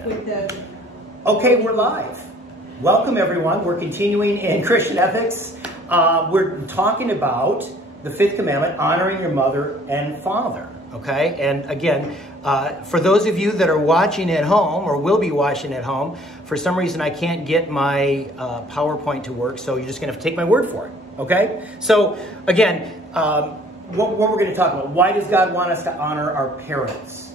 Okay, we're live. Welcome everyone. We're continuing in Christian ethics. We're talking about the fifth commandment, honoring your mother and father. Okay, and again, for those of you that are watching at home or will be watching at home, for some reason I can't get my PowerPoint to work, so you're just gonna have to take my word for it. Okay, so again, what we're going to talk about, why does God want us to honor our parents?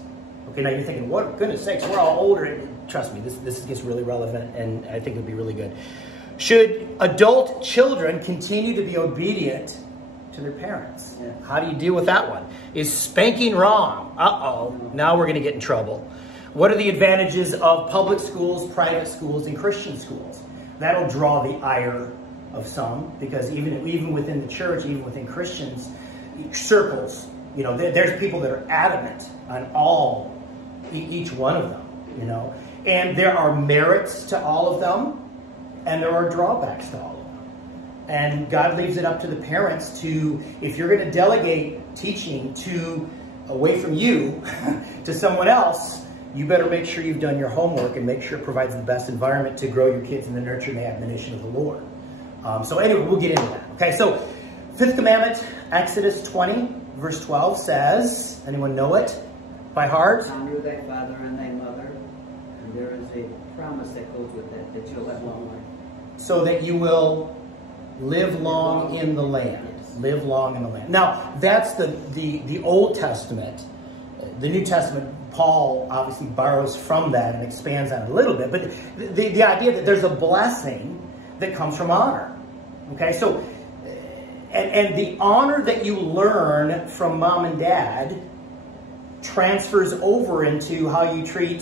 Okay, now you're thinking, what, goodness sakes, we're all older. Trust me, this gets really relevant, and I think it'll be really good. Should adult children continue to be obedient to their parents? Yeah. How do you deal with that one? Is spanking wrong? Uh-oh, now we're going to get in trouble. What are the advantages of public schools, private schools, and Christian schools? That'll draw the ire of some, because even within the church, even within Christians circles, you know, there's people that are adamant on each one of them, you know, and there are merits to all of them, and there are drawbacks to all of them. And God leaves it up to the parents to, if you're going to delegate teaching away from you to someone else, you better make sure you've done your homework and make sure it provides the best environment to grow your kids in the nurture and the admonition of the Lord. So anyway, we'll get into that. Okay, so fifth commandment, Exodus 20, verse 12 says, anyone know it by heart? Honor thy father and thy mother. And there is a promise that goes with that you'll have long life. So that you will live long in the land. Yes. Live long in the land. Now, that's the Old Testament. The New Testament, Paul obviously borrows from that and expands on it a little bit. But the idea that there's a blessing that comes from honor. Okay, so, and the honor that you learn from mom and dad transfers over into how you treat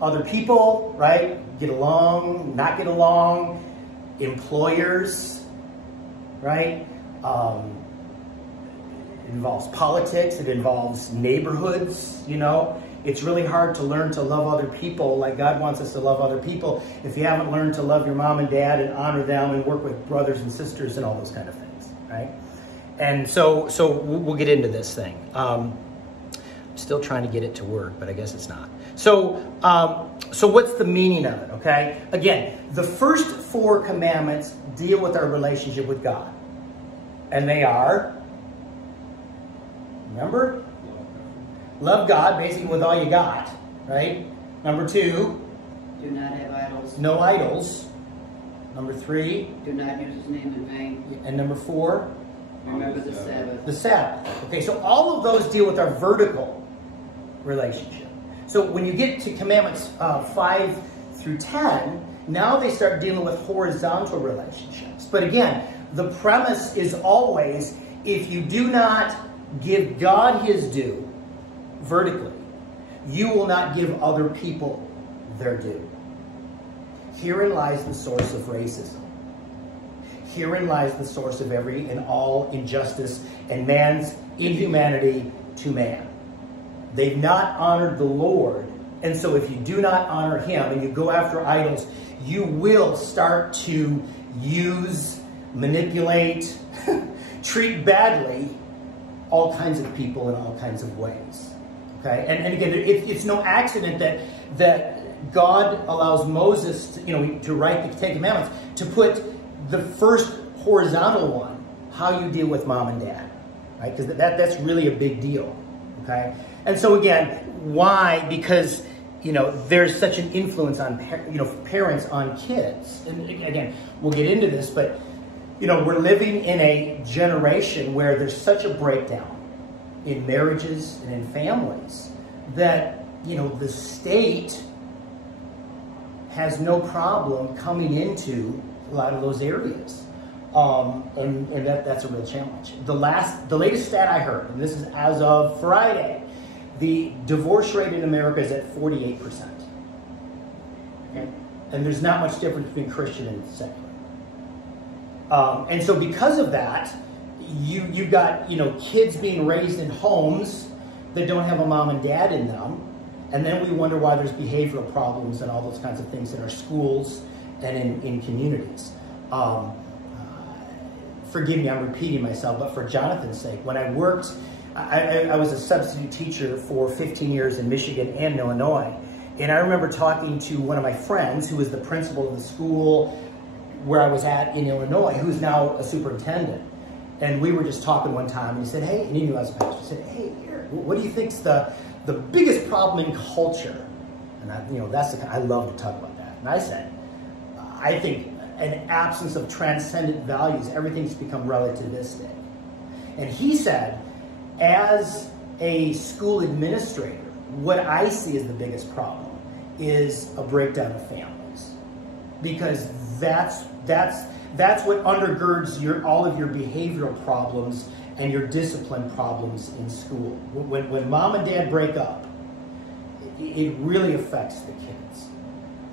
other people, right? Get along, not get along, employers, right? It involves politics, it involves neighborhoods, you know. It's really hard to learn to love other people like God wants us to love other people if you haven't learned to love your mom and dad and honor them and work with brothers and sisters and all those kind of things, right? And so we'll get into this thing. I'm still trying to get it to work, but I guess it's not. So what's the meaning of it, okay? Again, the first four commandments deal with our relationship with God. And they are, remember? Love God, basically with all you got, right? Number 2. Do not have idols. No idols. Number 3. Do not use his name in vain. And number 4. Remember the Sabbath. The Sabbath. Okay, so all of those deal with our vertical relationship. So when you get to commandments 5 through 10, now they start dealing with horizontal relationships. But again, the premise is always, if you do not give God his due vertically, you will not give other people their due. Herein lies the source of racism. Herein lies the source of every and all injustice and man's inhumanity to man. They've not honored the Lord, and so if you do not honor him and you go after idols, you will start to use, manipulate, treat badly all kinds of people in all kinds of ways. Okay, and again, it's no accident that God allows Moses to write the Ten Commandments, to put the first horizontal one, how you deal with mom and dad, right? Because that's really a big deal. Okay, and so again, why? Because there's such an influence on parents on kids, and again, we'll get into this, but we're living in a generation where there's such a breakdown in marriages and in families that the state has no problem coming into a lot of those areas, and that's a real challenge. The latest stat I heard, and this is as of Friday, the divorce rate in America is at 48%. Okay, and there's not much difference between Christian and secular. And so because of that, you've got kids being raised in homes that don't have a mom and dad in them, and then we wonder why there's behavioral problems and all those kinds of things in our schools and in communities. Forgive me, I'm repeating myself, but for Jonathan's sake, when I worked, I was a substitute teacher for 15 years in Michigan and Illinois, And I remember talking to one of my friends who was the principal of the school where I was at in Illinois, who's now a superintendent. And we were just talking one time, and he said, hey, and he knew I was a pastor. He said, hey, here, what do you think's the biggest problem in culture? And I love to talk about that. And I said, I think an absence of transcendent values, everything's become relativistic. And he said, as a school administrator, what I see as the biggest problem is a breakdown of families, because that's what undergirds all of your behavioral problems and your discipline problems in school. When mom and dad break up, it really affects the kids,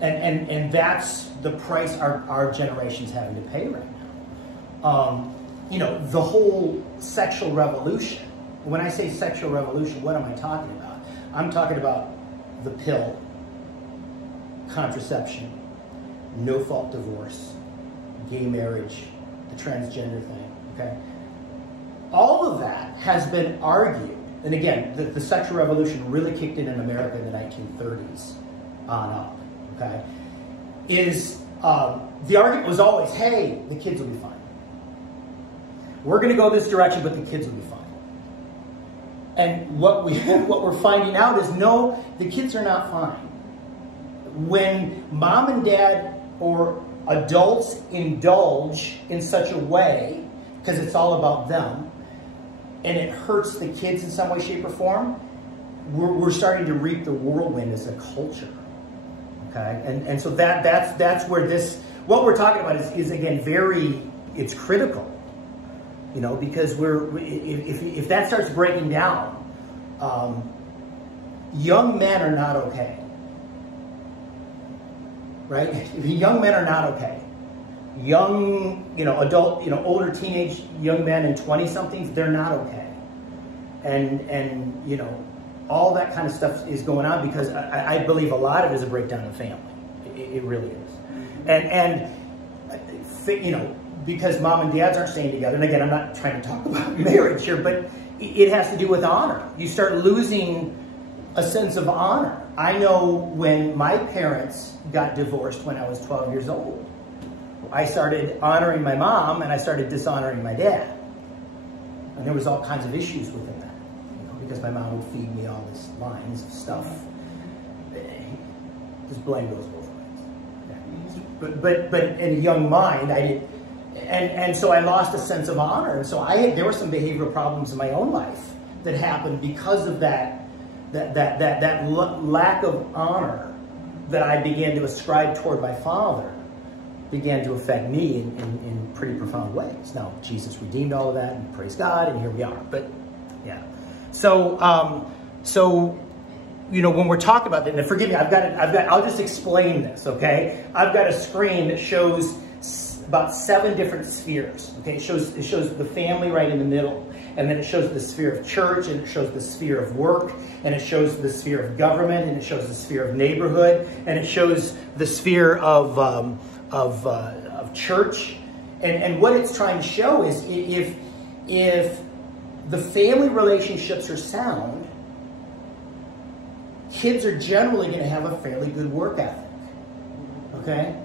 and that's the price our generation's having to pay right now. The whole sexual revolution. When I say sexual revolution, what am I talking about? I'm talking about the pill, contraception, no-fault divorce, gay marriage, the transgender thing, okay? All of that has been argued, and again, the sexual revolution really kicked in America in the 1930s on up, okay? The argument was always, hey, the kids will be fine. We're going to go this direction, but the kids will be fine. And what we're finding out is, no, the kids are not fine. When mom and dad or adults indulge in such a way, because it's all about them, and it hurts the kids in some way, shape, or form, we're starting to reap the whirlwind as a culture. Okay, and so that's where what we're talking about is again it's critical. Because if that starts breaking down, young men are not okay, right? Young men are not okay. Young, adult, older teenage young men and 20-somethings, they're not okay. And all that kind of stuff is going on because I believe a lot of it is a breakdown of family. It really is. And because mom and dads aren't staying together, and again, I'm not trying to talk about marriage here, but it has to do with honor. You start losing a sense of honor. I know when my parents got divorced when I was 12 years old, I started honoring my mom and I started dishonoring my dad. And there was all kinds of issues within that, because my mom would feed me all these lines of stuff. This blame goes both ways. But in a young mind, I did. And so I lost a sense of honor. And so there were some behavioral problems in my own life that happened because of that lack of honor that I began to ascribe toward my father began to affect me in pretty profound ways. Now, Jesus redeemed all of that, and praise God, and here we are. But yeah, so when we're talking about that, and forgive me, I'll just explain this, okay? I've got a screen that shows about 7 different spheres. Okay, it shows the family right in the middle, and then it shows the sphere of church, and it shows the sphere of work, and it shows the sphere of government, and it shows the sphere of neighborhood, and it shows the sphere of church. And what it's trying to show is if the family relationships are sound, kids are generally going to have a fairly good work ethic. Okay.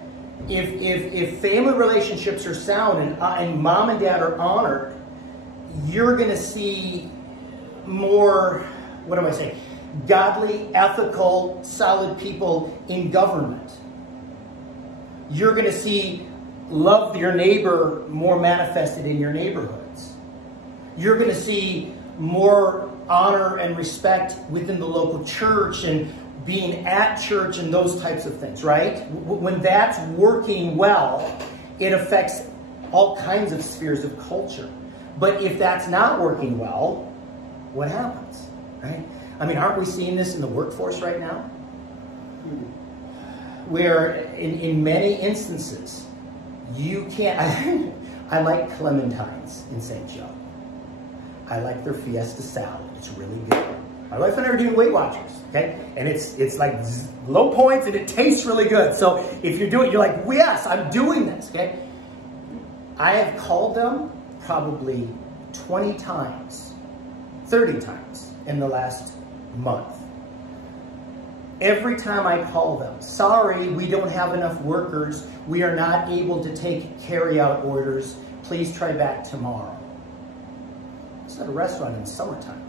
If family relationships are sound and mom and dad are honored, you're going to see more, what do I say, godly, ethical, solid people in government. You're going to see love your neighbor more manifested in your neighborhoods. You're going to see more honor and respect within the local church and being at church and those types of things, right? When that's working well, it affects all kinds of spheres of culture. But if that's not working well, what happens, right? I mean, aren't we seeing this in the workforce right now? Where in many instances, you can't... I like clementines in St. Joe. I like their Fiesta salad. It's really good. My wife and I are doing Weight Watchers, okay? And it's like low points and it tastes really good. So if you're doing it, you're like, well, yes, I'm doing this, okay? I have called them probably 20 times, 30 times in the last month. every time I call them, sorry, we don't have enough workers. We are not able to take carry-out orders. Please try back tomorrow. It's not a restaurant in the summertime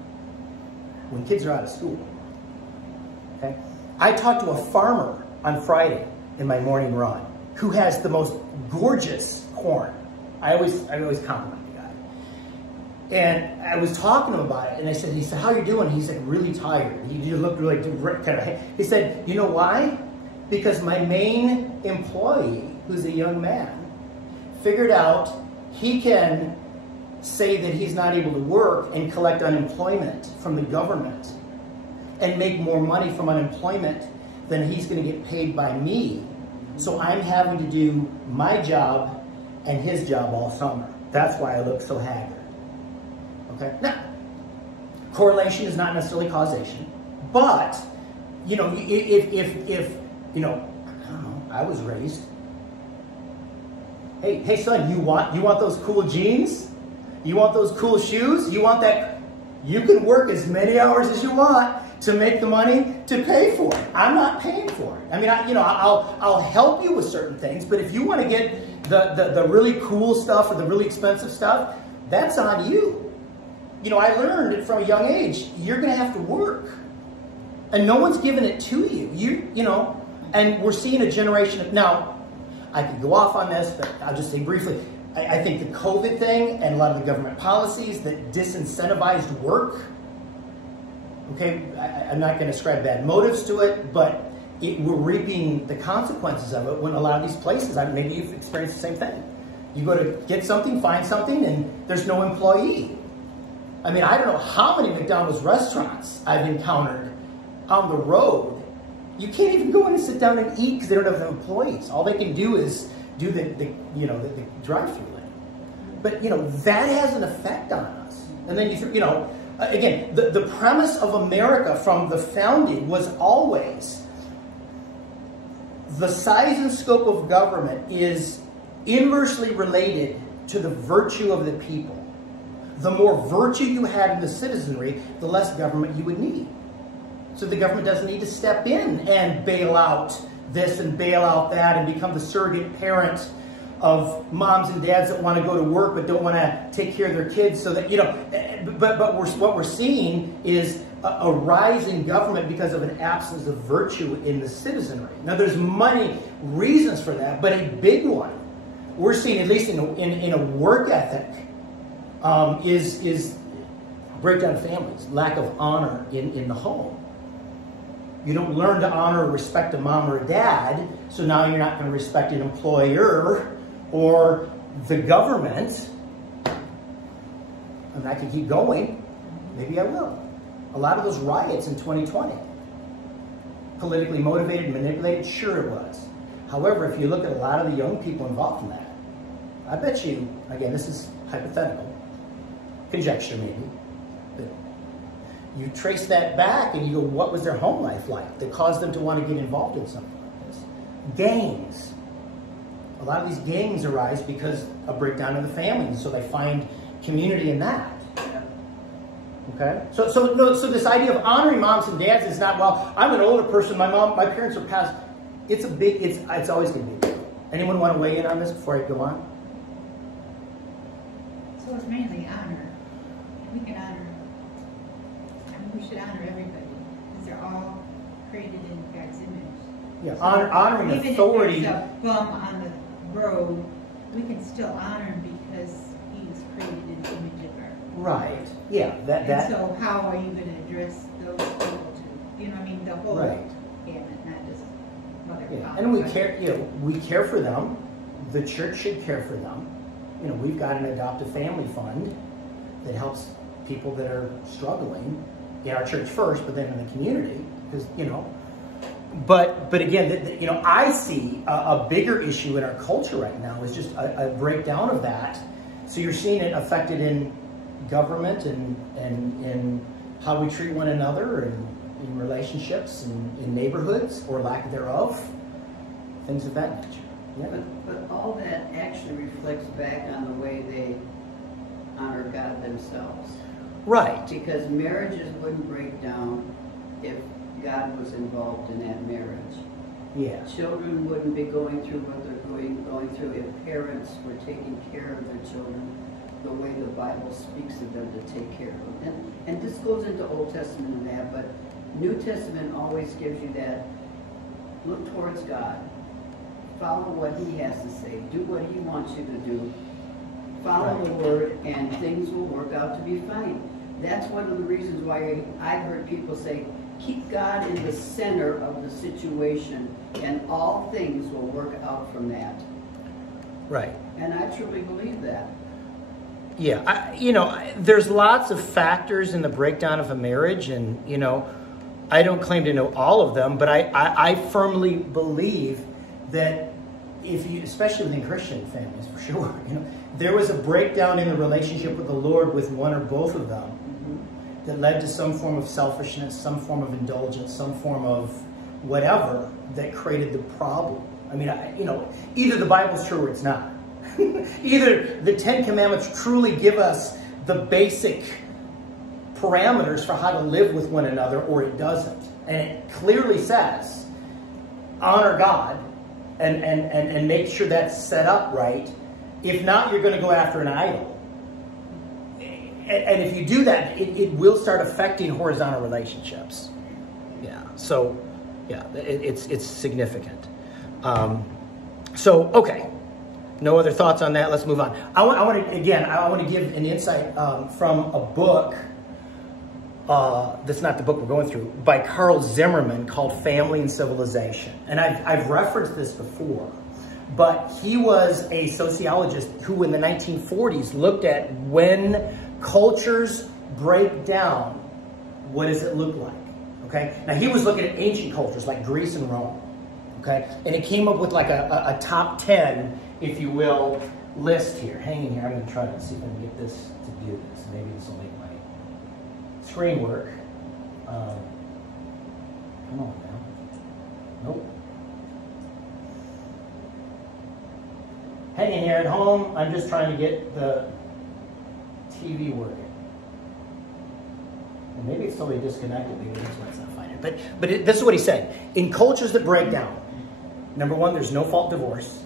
when kids are out of school. Okay? I talked to a farmer on Friday in my morning run who has the most gorgeous corn. I always compliment the guy. And I was talking to him about it, and he said, how are you doing? He's like really tired. He looked really kind of, he said, you know why? Because my main employee, who's a young man, figured out he can say that he's not able to work and collect unemployment from the government and make more money from unemployment than he's going to get paid by me. So I'm having to do my job and his job all summer. That's why I look so haggard. Okay? Now, correlation is not necessarily causation, but, you know, if you know, I don't know, I was raised, hey son, you want those cool jeans? You want those cool shoes? You want that? You can work as many hours as you want to make the money to pay for it. I'm not paying for it. I mean, I'll help you with certain things, but if you want to get the really cool stuff or the really expensive stuff, that's on you. You know, I learned from a young age, you're going to have to work. And no one's giving it to you. You know, and we're seeing a generation of, now, I could go off on this, but I'll just say briefly, I think the COVID thing and a lot of the government policies that disincentivized work, okay, I'm not going to ascribe bad motives to it, but we're reaping the consequences of it when a lot of these places, maybe you've experienced the same thing. You go to get something, find something, and there's no employee. I mean, I don't know how many McDonald's restaurants I've encountered on the road. You can't even go in and sit down and eat because they don't have employees. All they can do is do the drive-through lane. But, you know, that has an effect on us. And then, again, the premise of America from the founding was always the size and scope of government is inversely related to the virtue of the people. The more virtue you had in the citizenry, the less government you would need. So the government doesn't need to step in and bail out this and bail out that and become the surrogate parent of moms and dads that want to go to work but don't want to take care of their kids. So that, you know, what we're seeing is a rise in government because of an absence of virtue in the citizenry. Now, there's many reasons for that, but a big one we're seeing, at least in a work ethic, is breakdown of families, lack of honor in the home. You don't learn to honor or respect a mom or a dad, so now you're not going to respect an employer or the government. And I can keep going. Maybe I will. A lot of those riots in 2020, politically motivated, manipulated, sure it was. However, if you look at a lot of the young people involved in that, I bet you, again, this is hypothetical, conjecture maybe, but you trace that back and you go, what was their home life like that caused them to want to get involved in something like this? Gangs. A lot of these gangs arise because of breakdown of the family, so they find community in that. Okay? So this idea of honoring moms and dads is not, well, I'm an older person, my parents are past. It's always going to be. Anyone want to weigh in on this before I go on? So it's mainly honor. We can honor, we should honor everybody, because they're all created in God's image. Yeah, so honoring even authority. If there's a bum on the road, we can still honor him because he was created in the image of our Right. Yeah. That. So how are you going to address those people too? You know, I mean, the whole gamut, not just mother. Yeah. And we care. We care for them. The church should care for them. You know, we've got an adoptive family fund that helps people that are struggling in our church first, but then in the community, because But again, I see a bigger issue in our culture right now is just a breakdown of that. So you're seeing it affected in government and in how we treat one another and in relationships and in neighborhoods or lack thereof, things of that nature. Yeah. But all that actually reflects back on the way they honor God themselves. Right. Because marriages wouldn't break down if God was involved in that marriage. Yeah. Children wouldn't be going through what they're going through if parents were taking care of their children the way the Bible speaks of them to take care of them. And this goes into Old Testament and that, but New Testament always gives you that, look towards God, follow what He has to say, do what He wants you to do, follow the Word, and things will work out to be fine. That's one of the reasons why I've heard people say, keep God in the center of the situation, and all things will work out from that. Right. And I truly believe that. Yeah, there's lots of factors in the breakdown of a marriage, and, I don't claim to know all of them, but I firmly believe that if you, especially within Christian families, for sure, there was a breakdown in the relationship with the Lord with one or both of them that led to some form of selfishness, some form of indulgence, some form of whatever that created the problem. I mean, either the Bible's true or it's not. Either the Ten Commandments truly give us the basic parameters for how to live with one another, or it doesn't. And it clearly says, honor God and make sure that's set up right. If not, you're going to go after an idol. And if you do that, it will start affecting horizontal relationships. Yeah. So, yeah, it's significant. Okay. No other thoughts on that. Let's move on. I want to give an insight from a book. That's not the book we're going through, by Carl Zimmerman, called Family and Civilization. And I've referenced this before, but he was a sociologist who in the 1940s looked at when cultures break down, what does it look like? Okay. Now he was looking at ancient cultures like Greece and Rome. Okay. And it came up with like a top 10, if you will, list here. Hang in here. I'm going to try to see if I can get this to do this. Maybe this will make my screen work. Come on now. Nope. Hang in here at home. I'm just trying to get the TV working. And maybe it's totally disconnected. Maybe that's why it's not finding it. But this is what he said. In cultures that break down, number one, there's no fault divorce.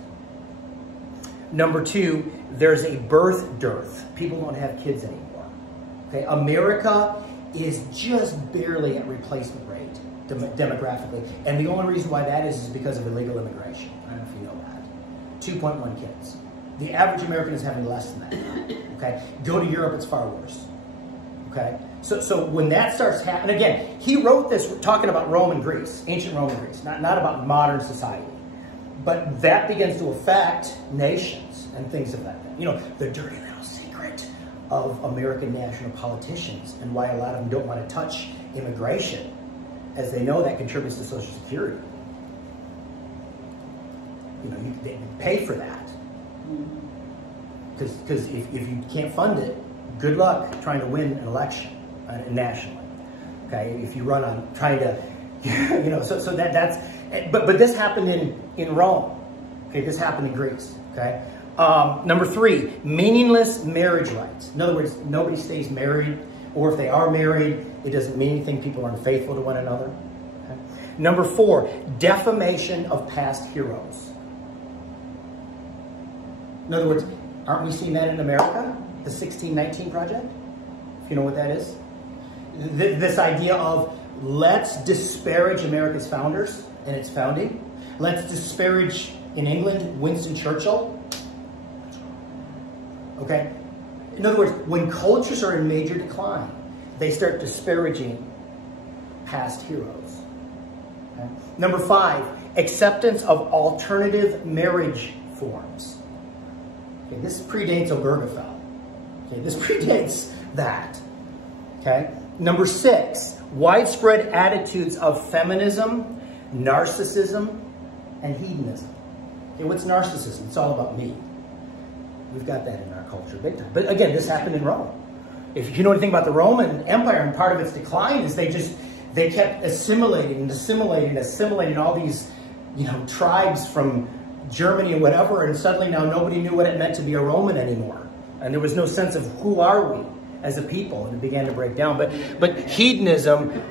Number two, there's a birth dearth. People don't have kids anymore. Okay, America is just barely at replacement rate demographically. And the only reason why that is because of illegal immigration. I don't know if you know that. 2.1 kids. The average American is having less than that. Okay, go to Europe, it's far worse. Okay, so when that starts happening, again, he wrote this talking about Rome and Greece, ancient Rome and Greece, not about modern society. But that begins to affect nations and things of that thing. The dirty little secret of American national politicians and why a lot of them don't want to touch immigration, as they know that contributes to Social Security. They pay for that. Because if you can't fund it, good luck trying to win an election nationally. Okay, if you run on trying to, so that's. But this happened in Rome. Okay, this happened in Greece. Okay. Number three, meaningless marriage rights. In other words, nobody stays married, or if they are married, it doesn't mean anything. People are unfaithful to one another. Okay. Number four, defamation of past heroes. In other words, aren't we seeing that in America? The 1619 Project? If you know what that is. This idea of let's disparage America's founders and its founding. Let's disparage, in England, Winston Churchill. Okay? In other words, when cultures are in major decline, they start disparaging past heroes. Okay? Number five, acceptance of alternative marriage forms. Okay, this predates Obergefell. Okay, this predates that. Okay? Number six, widespread attitudes of feminism, narcissism, and hedonism. Okay, what's narcissism? It's all about me. We've got that in our culture big time. But again, this happened in Rome. If you know anything about the Roman Empire, and part of its decline is they kept assimilating all these, tribes from Germany and whatever, and suddenly now nobody knew what it meant to be a Roman anymore. And there was no sense of who are we as a people, and it began to break down. But hedonism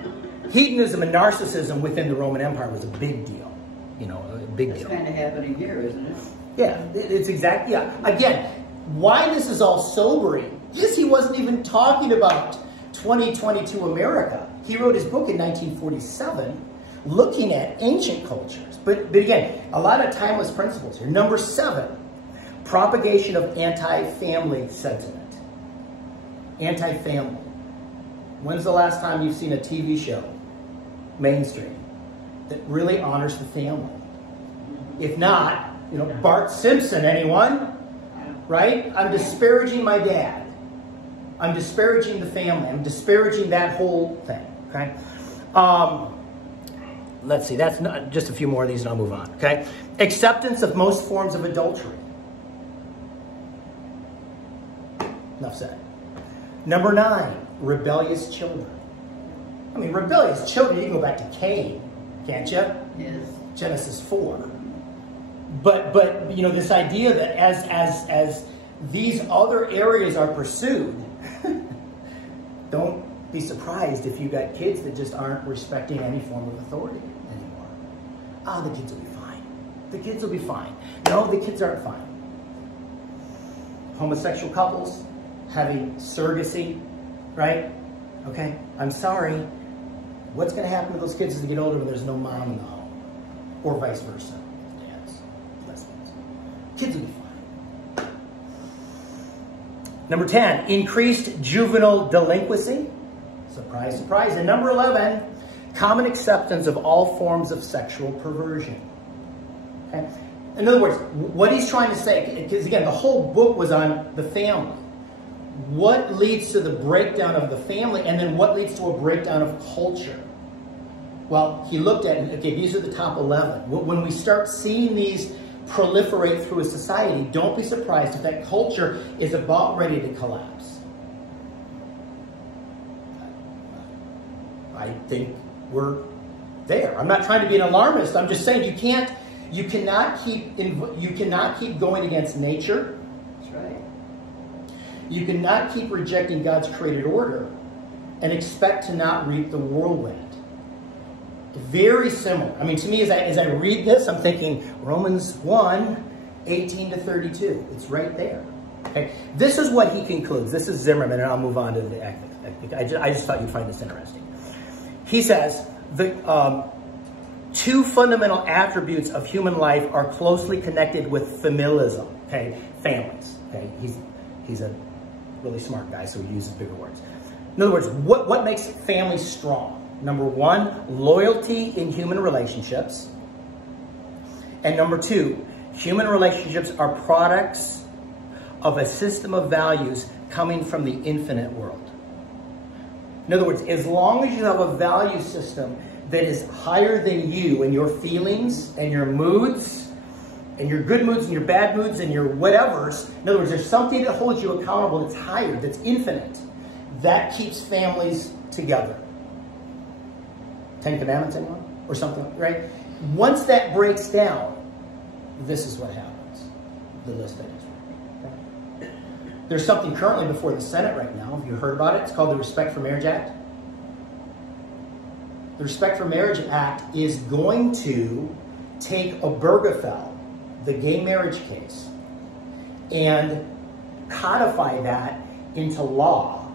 hedonism and narcissism within the Roman Empire was a big deal. You know, a big deal. It's kind of happening here, isn't it? Yeah, it's exactly, yeah. Again, why this is all sobering is he wasn't even talking about 2022 America. He wrote his book in 1947 looking at ancient cultures. But again, a lot of timeless principles here. Number 7, propagation of anti-family sentiment. Anti-family. When's the last time you've seen a TV show, mainstream, that really honors the family? If not, you know, Bart Simpson, anyone? Right? I'm disparaging my dad. I'm disparaging the family. I'm disparaging that whole thing. Okay? Let's see. That's not, just a few more of these and I'll move on. Okay? Acceptance of most forms of adultery. Enough said. Number 9, rebellious children. I mean, rebellious children, you can go back to Cain, can't you? Yes. Genesis 4. But you know, this idea that as these other areas are pursued, don't be surprised if you got kids that just aren't respecting any form of authority anymore. Ah, the kids will be fine. The kids will be fine. No, the kids aren't fine. Homosexual couples having surrogacy, right? Okay, I'm sorry. What's going to happen to those kids as they get older when there's no mom in the home? Or vice versa. Dads, lesbians. Kids will be fine. Number 10, increased juvenile delinquency. Surprise, surprise. And number 11, common acceptance of all forms of sexual perversion. Okay? In other words, what he's trying to say, because again, the whole book was on the family. What leads to the breakdown of the family, and then what leads to a breakdown of culture? Well, he looked at, okay, these are the top 11. When we start seeing these proliferate through a society, don't be surprised if that culture is about ready to collapse. I think we're there. I'm not trying to be an alarmist. I'm just saying you cannot keep going against nature. That's right. You cannot keep rejecting God's created order and expect to not reap the whirlwind. Very similar. I mean, to me, as I read this, I'm thinking Romans 1, 18 to 32. It's right there. Okay? This is what he concludes. This is Zimmerman, and I'll move on to the ethic. I just thought you'd find this interesting. He says, the two fundamental attributes of human life are closely connected with familism. Okay? Families. Okay? He's a really smart guy, so he uses bigger words. In other words, what makes families strong? Number 1, loyalty in human relationships. And number 2, human relationships are products of a system of values coming from the infinite world. In other words, as long as you have a value system that is higher than you and your feelings and your moods and your good moods and your bad moods and your whatevers, in other words, there's something that holds you accountable that's higher, that's infinite, that keeps families together. 10 Commandments, anyone? Or something, right? Once that breaks down, this is what happens. The list I just read. Okay? There's something currently before the Senate right now. Have you heard about it? It's called the Respect for Marriage Act. The Respect for Marriage Act is going to take Obergefell, the gay marriage case, and codify that into law,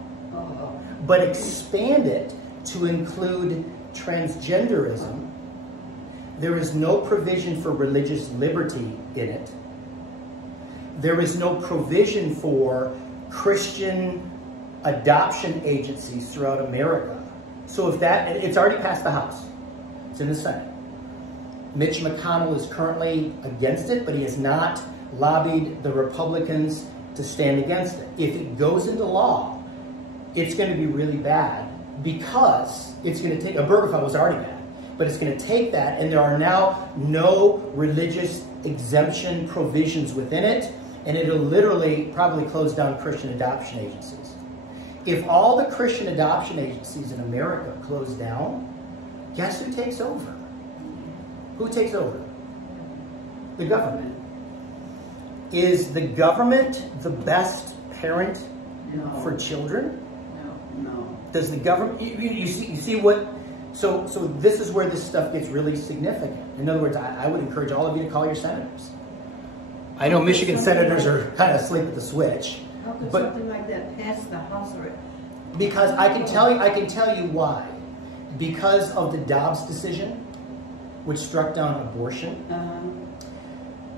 but expand it to include transgenderism. There is no provision for religious liberty in it. There is no provision for Christian adoption agencies throughout America. So if that, it's already passed the House. It's in the Senate. Mitch McConnell is currently against it, but he has not lobbied the Republicans to stand against it. If it goes into law, it's going to be really bad, because it's going to take, Obergefell was already bad, but it's going to take that, and there are now no religious exemption provisions within it, and it'll literally probably close down Christian adoption agencies. If all the Christian adoption agencies in America close down, guess who takes over? Who takes over? The government. Is the government the best parent for children? No. Does the government, you see what So this is where this stuff gets really significant. In other words, I would encourage all of you to call your senators. I know Michigan senators are kind of asleep at the switch. How could But something like that pass the House or? because I can tell you why. Because of the Dobbs decision, which struck down abortion.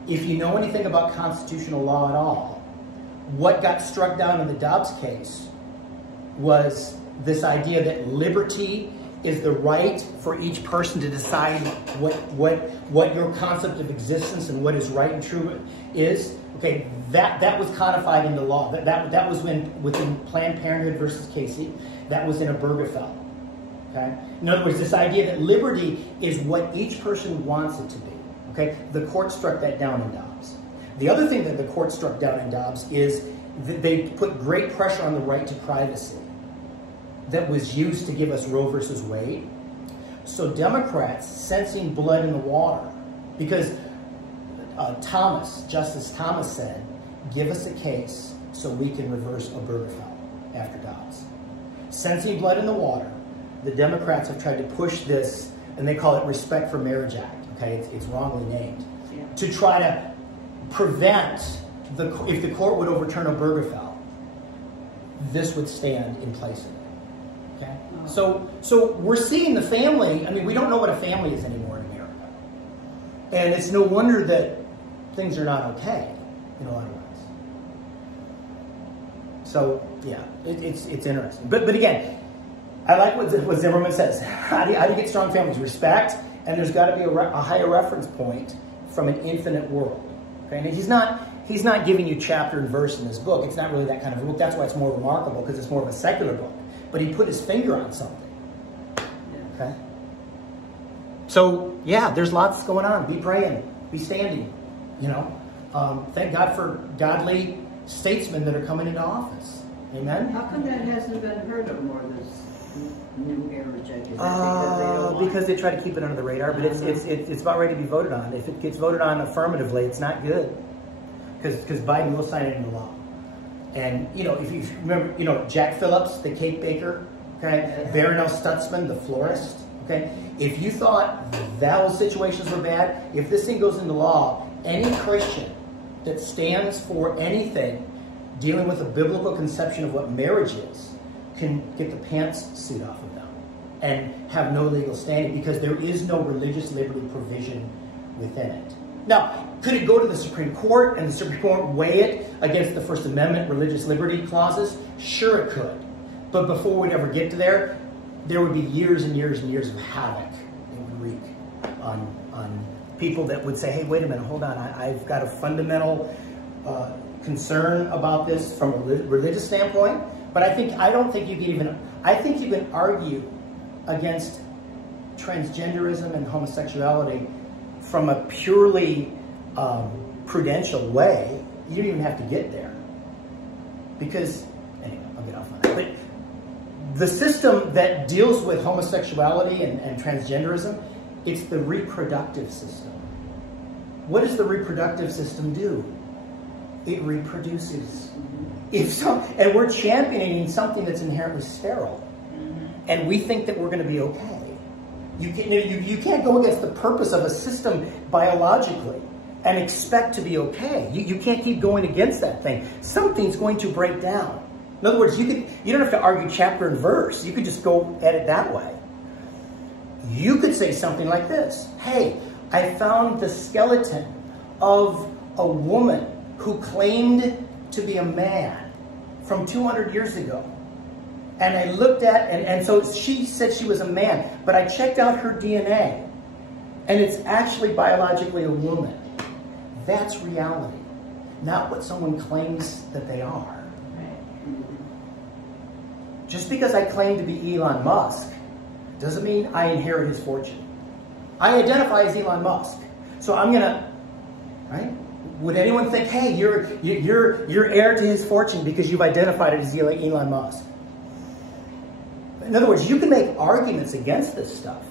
If you know anything about constitutional law at all, what got struck down in the Dobbs case was this idea that liberty is the right for each person to decide what your concept of existence and what is right and true is. Okay, that was codified into law. That was within Planned Parenthood versus Casey. That was in Obergefell. Okay? In other words, this idea that liberty is what each person wants it to be. Okay? The court struck that down in Dobbs. The other thing that the court struck down in Dobbs is that they put great pressure on the right to privacy that was used to give us Roe versus Wade. So Democrats, sensing blood in the water, because Justice Thomas said, give us a case so we can reverse Obergefell after Dobbs. Sensing blood in the water, the Democrats have tried to push this, and they call it Respect for Marriage Act. Okay, it's wrongly named, to try to prevent if the court would overturn Obergefell, this would stand in place of it. Okay, so we're seeing the family. I mean, we don't know what a family is anymore in America, and it's no wonder that things are not okay in a lot of ways. So yeah, it's interesting. But again, I like what Zimmerman says. How do you get strong families? Respect, and there's got to be a higher reference point from an infinite world. Okay, and he's not giving you chapter and verse in this book. It's not really that kind of a book. That's why it's more remarkable, because it's more of a secular book. But he put his finger on something. Okay. So yeah, there's lots going on. Be praying. Be standing. You know, thank God for godly statesmen that are coming into office. Amen. How come that hasn't been heard of more, this new marriage act? Is that because they don't want because they try to keep it under the radar, but it's about ready to be voted on. If it gets voted on affirmatively, it's not good, because Biden will sign it into law. And you know, if you remember, you know, Jack Phillips, the cake baker, okay, Baronel Stutzman, the florist, okay. If you thought those situations were bad, if this thing goes into law, any Christian that stands for anything dealing with a biblical conception of what marriage is can get the pants suit off of them and have no legal standing, because there is no religious liberty provision within it. Now, could it go to the Supreme Court and the Supreme Court weigh it against the First Amendment religious liberty clauses? Sure it could. But before we'd ever get to there would be years and years and years of havoc it would wreak on people that would say, hey, wait a minute, hold on, I've got a fundamental concern about this from a religious standpoint, but I think you can argue against transgenderism and homosexuality from a purely prudential way. You don't even have to get there, because anyway, I'll get off on that. But the system that deals with homosexuality and transgenderism, it's the reproductive system. What does the reproductive system do? It reproduces. And we're championing something that's inherently sterile, and we think that we're going to be okay. You can't go against the purpose of a system biologically and expect to be okay. You can't keep going against that thing. Something's going to break down. In other words, you don't have to argue chapter and verse. You could just go at it that way. You could say something like this. Hey, I found the skeleton of a woman who claimed to be a man from 200 years ago. And I looked at, and so she said she was a man, but I checked out her DNA, and it's actually biologically a woman. That's reality, not what someone claims that they are. Just because I claim to be Elon Musk doesn't mean I inherit his fortune. I identify as Elon Musk, so I'm gonna, right? Would anyone think, hey, you're heir to his fortune because you've identified it as Elon Musk? In other words, you can make arguments against this stuff.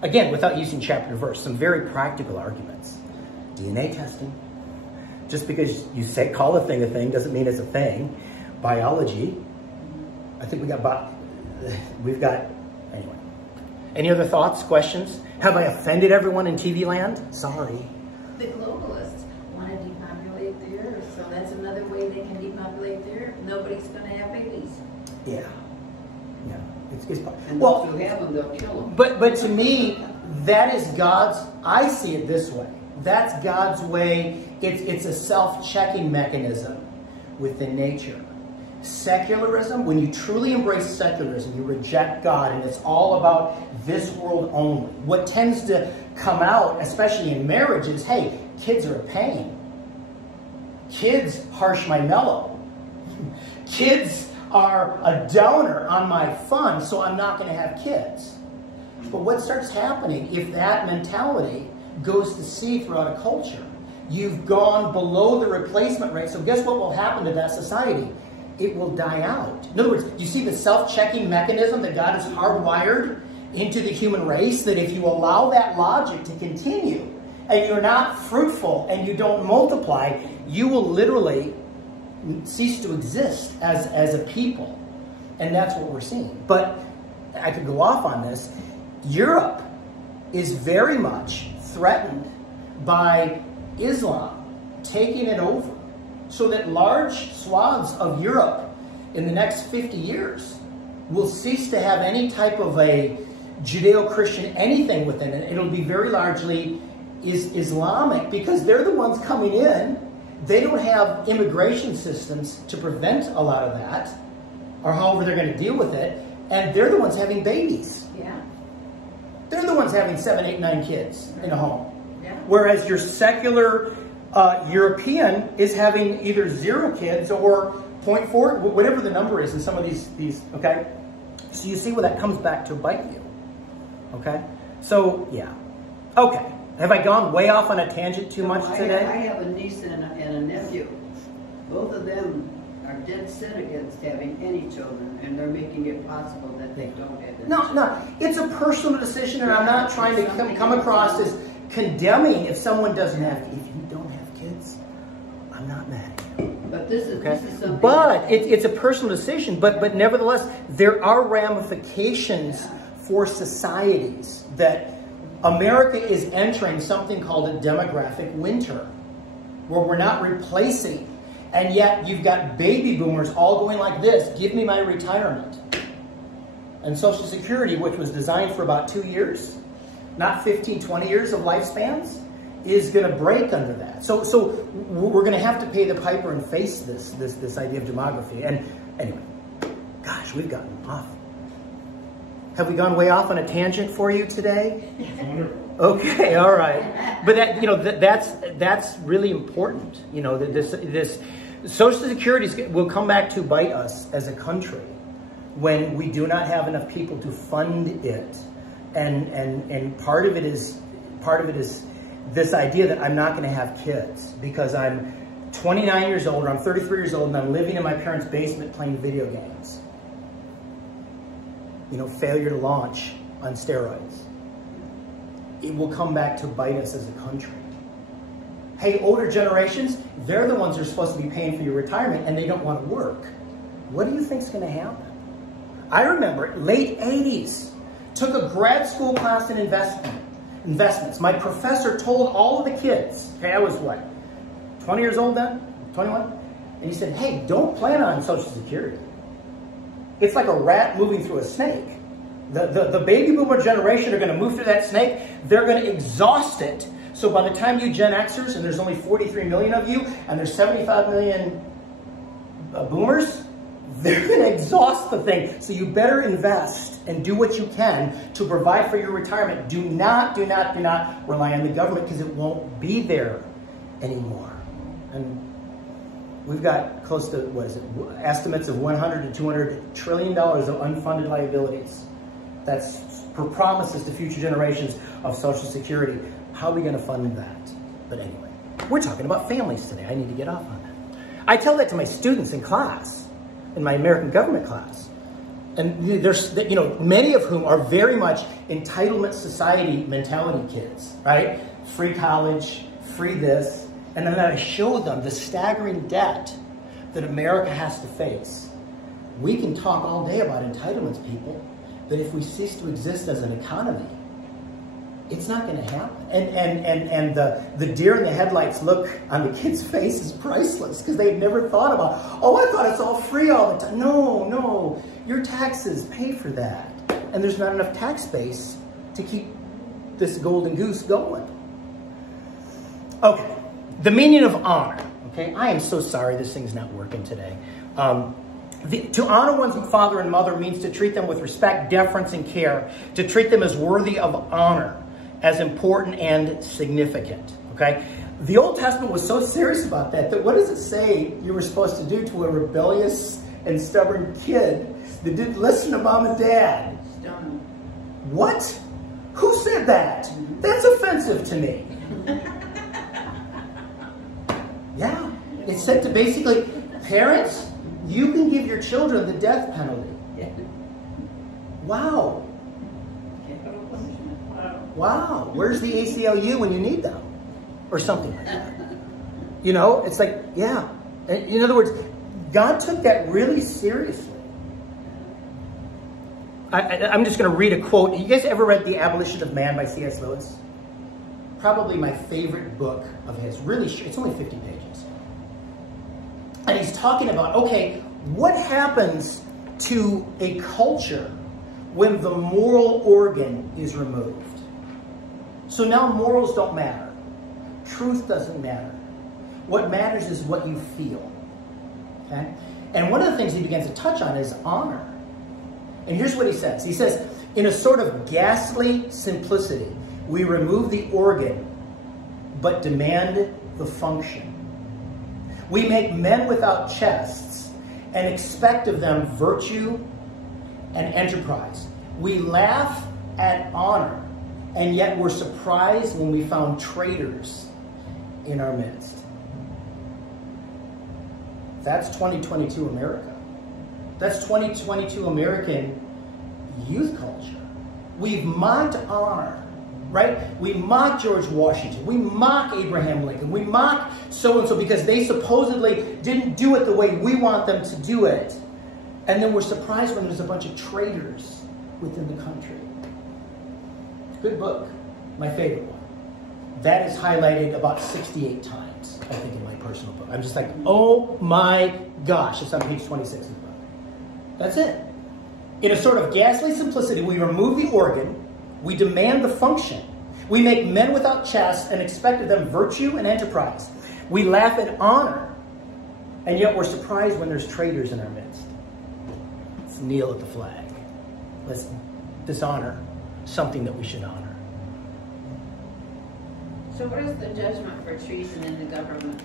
Again, without using chapter and verse, some very practical arguments. DNA testing. Just because you call a thing doesn't mean it's a thing. Biology. I think we've got, anyway. Any other thoughts, questions? Have I offended everyone in TV land? Sorry. The globalists want to depopulate there, so that's another way they can depopulate there. Nobody's going to have babies. Yeah. Yeah. And well, if you have them, they'll kill them. But to me, that is God's, I see it this way. That's God's way. It's a self-checking mechanism within nature. Secularism, when you truly embrace secularism, you reject God, and it's all about this world only. What tends to come out, especially in marriage, is, hey, kids are a pain. Kids harsh my mellow. Kids are a downer on my fun, so I'm not going to have kids. But what starts happening if that mentality goes to seed throughout a culture? You've gone below the replacement rate, so guess what will happen to that society? It will die out. In other words, you see the self-checking mechanism that God has hardwired into the human race, that if you allow that logic to continue and you're not fruitful and you don't multiply, you will literally cease to exist as a people. And that's what we're seeing. But I could go off on this. Europe is very much threatened by Islam taking it over, so that large swaths of Europe in the next 50 years will cease to have any type of a Judeo-Christian anything within it. It'll be very largely Islamic, because they're the ones coming in. They don't have immigration systems to prevent a lot of that, or however they're going to deal with it, and they're the ones having babies. Yeah. They're the ones having 7, 8, 9 kids in a home. Yeah. Whereas your secular European is having either 0 kids or 0.4, whatever the number is in some of these, okay? So you see where that comes back to bite you, okay? So, yeah. Okay. Have I gone way off on a tangent too much today? I have a niece and a nephew. Both of them are dead set against having any children, and they're making it possible that they don't have any children. No. It's a personal decision, and I'm not trying to come across as condemning if someone doesn't have, if you don't have kids, I'm not mad at you. But this is something. But it's a personal decision. But nevertheless, there are ramifications for societies that America is entering something called a demographic winter, where we're not replacing, and yet you've got baby boomers all going like this: give me my retirement. And Social Security, which was designed for about 2 years, not 15, 20 years of lifespans, is going to break under that. So we're going to have to pay the piper and face this idea of demography. And anyway, gosh, we've gotten off. Have we gone way off on a tangent for you today? Okay, all right. But that, that's really important. This Social Security will come back to bite us as a country when we do not have enough people to fund it. And part of it is this idea that I'm not going to have kids because I'm 29 years old, or I'm 33 years old, and I'm living in my parents' basement playing video games. Failure to launch on steroids. It will come back to bite us as a country. Hey, older generations, they're the ones who are supposed to be paying for your retirement, and they don't want to work. What do you think is going to happen? I remember late 80s, took a grad school class in investments. My professor told all of the kids, okay, I was what, 20 years old then? 21? And he said, hey, don't plan on Social Security. It's like a rat moving through a snake. The baby boomer generation are going to move through that snake. They're going to exhaust it. So by the time you Gen Xers, and there's only 43 million of you, and there's 75 million boomers, they're going to exhaust the thing. So you better invest and do what you can to provide for your retirement. Do not rely on the government, because it won't be there anymore. And we've got close to, estimates of 100 to 200 trillion dollars of unfunded liabilities. That's for promises to future generations of Social Security. How are we going to fund that? But anyway, we're talking about families today. I need to get off on that. I tell that to my students in class, in my American government class. And there's, many of whom are very much entitlement society mentality kids, right? Free college, free this. And then I show them the staggering debt that America has to face. We can talk all day about entitlements, people, that if we cease to exist as an economy, it's not going to happen. And the deer in the headlights look on the kids' face is priceless because they've never thought about, oh, I thought it's all free all the time. No, your taxes pay for that. And there's not enough tax base to keep this golden goose going. Okay, the meaning of honor. Okay, I am so sorry this thing's not working today. To honor one's father and mother means to treat them with respect, deference, and care. To treat them as worthy of honor, as important and significant. Okay, the Old Testament was so serious about that what does it say you were supposed to do to a rebellious and stubborn kid that didn't listen to mom and dad? Stone him. What? Who said that? That's offensive to me. Yeah. It said to basically, parents, you can give your children the death penalty. Wow. Wow. Where's the ACLU when you need them? Or something like that. You know, it's like, yeah. In other words, God took that really seriously. I'm just going to read a quote. You guys ever read The Abolition of Man by C.S. Lewis? Probably my favorite book of his. Really, it's only 50 pages. And he's talking about, okay, what happens to a culture when the moral organ is removed? So now morals don't matter. Truth doesn't matter. What matters is what you feel. Okay? And one of the things he begins to touch on is honor. And here's what he says. He says, in a sort of ghastly simplicity, we remove the organ, but demand the function. We make men without chests and expect of them virtue and enterprise. We laugh at honor, and yet we're surprised when we found traitors in our midst. That's 2022 America. That's 2022 American youth culture. We've mocked honor, right? We mock George Washington. We mock Abraham Lincoln. We mock so-and-so because they supposedly didn't do it the way we want them to do it. And then we're surprised when there's a bunch of traitors within the country. Good book. My favorite one. That is highlighted about 68 times, I think, in my personal book. I'm just like, oh my gosh. It's on page 26 of the book. That's it. In a sort of ghastly simplicity, we remove the organ, we demand the function. We make men without chests and expect of them virtue and enterprise. We laugh at honor, and yet we're surprised when there's traitors in our midst. Let's kneel at the flag. Let's dishonor something that we should honor. So what is the judgment for treason in the government?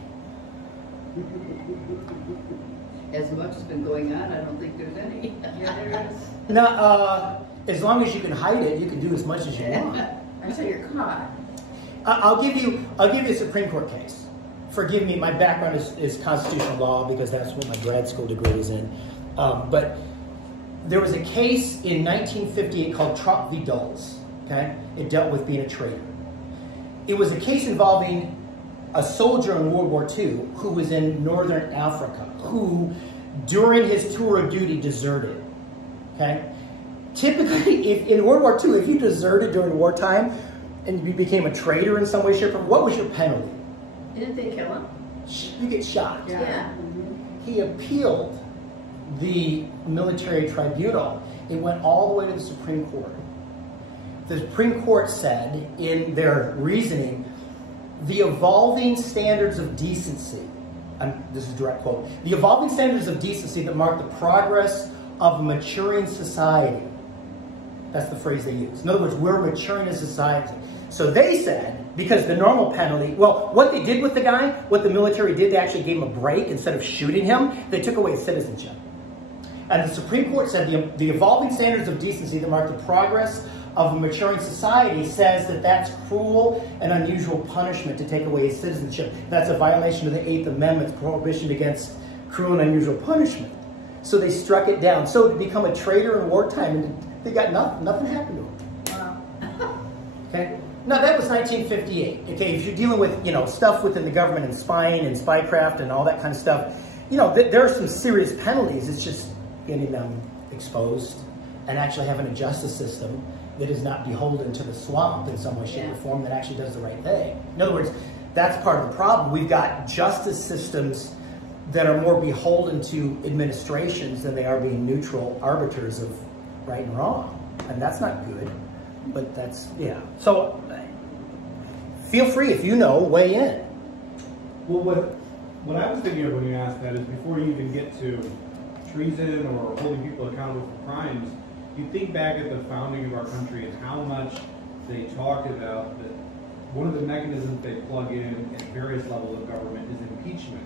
As much has been going on, I don't think there's any. Yeah, there is. Now, as long as you can hide it, you can do as much as you want. Until you're caught. I'll give you a Supreme Court case. Forgive me, my background is constitutional law because that's what my grad school degree is in. But there was a case in 1958 called Trump v. Dulles. Okay, it dealt with being a traitor. It was a case involving a soldier in World War II who was in Northern Africa, who during his tour of duty deserted. Okay, typically, if in World War II, if you deserted during wartime and you became a traitor in some way, shape, or form, what was your penalty? Didn't they kill him? You get shot. Yeah. He appealed the military tribunal. It went all the way to the Supreme Court. The Supreme Court said in their reasoning, the evolving standards of decency, this is a direct quote, the evolving standards of decency that mark the progress of a maturing society. That's the phrase they use. In other words, we're maturing as a society. So they said, because the normal penalty, well, what they did with the guy, what the military did, they actually gave him a break. Instead of shooting him, they took away his citizenship. And the Supreme Court said the evolving standards of decency that mark the progress of a maturing society says that that's cruel and unusual punishment to take away his citizenship. That's a violation of the 8th Amendment's prohibition against cruel and unusual punishment. So they struck it down. So to become a traitor in wartime, and they got nothing happened to him. Wow. Okay? Now that was 1958. Okay, if you're dealing with, stuff within the government and spying and spycraft and all that kind of stuff, there are some serious penalties. It's just getting them exposed and actually having a justice system that is not beholden to the swamp in some way, shape, or form, that actually does the right thing. In other words, that's part of the problem. We've got justice systems that are more beholden to administrations than they are being neutral arbiters of right and wrong. And that's not good, but that's, yeah. So feel free, if you know, weigh in. Well, what I was thinking of when you asked that is before you even get to treason or holding people accountable for crimes, you think back at the founding of our country and how much they talked about that one of the mechanisms they plug in at various levels of government is impeachment.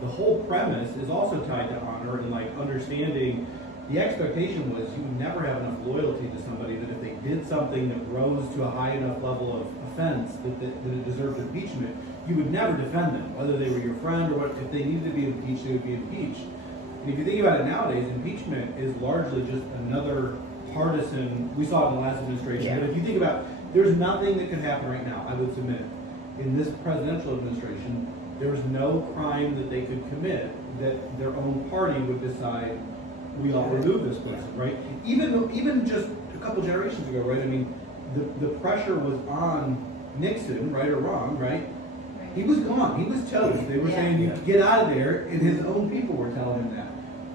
The whole premise is also tied to honor and like understanding. The expectation was you would never have enough loyalty to somebody that if they did something that rose to a high enough level of offense that it deserved impeachment, you would never defend them, whether they were your friend or what. If they needed to be impeached, they would be impeached. And if you think about it nowadays, impeachment is largely just another partisan. We saw it in the last administration. Yeah. But if you think about, there's nothing that could happen right now, I would submit, in this presidential administration, there's no crime that they could commit that their own party would decide we ought to remove this person, right? Even just a couple generations ago, right? I mean, the pressure was on Nixon, right or wrong, right? He was gone. He was toast. They were saying, you get out of there, and his own people were telling him that.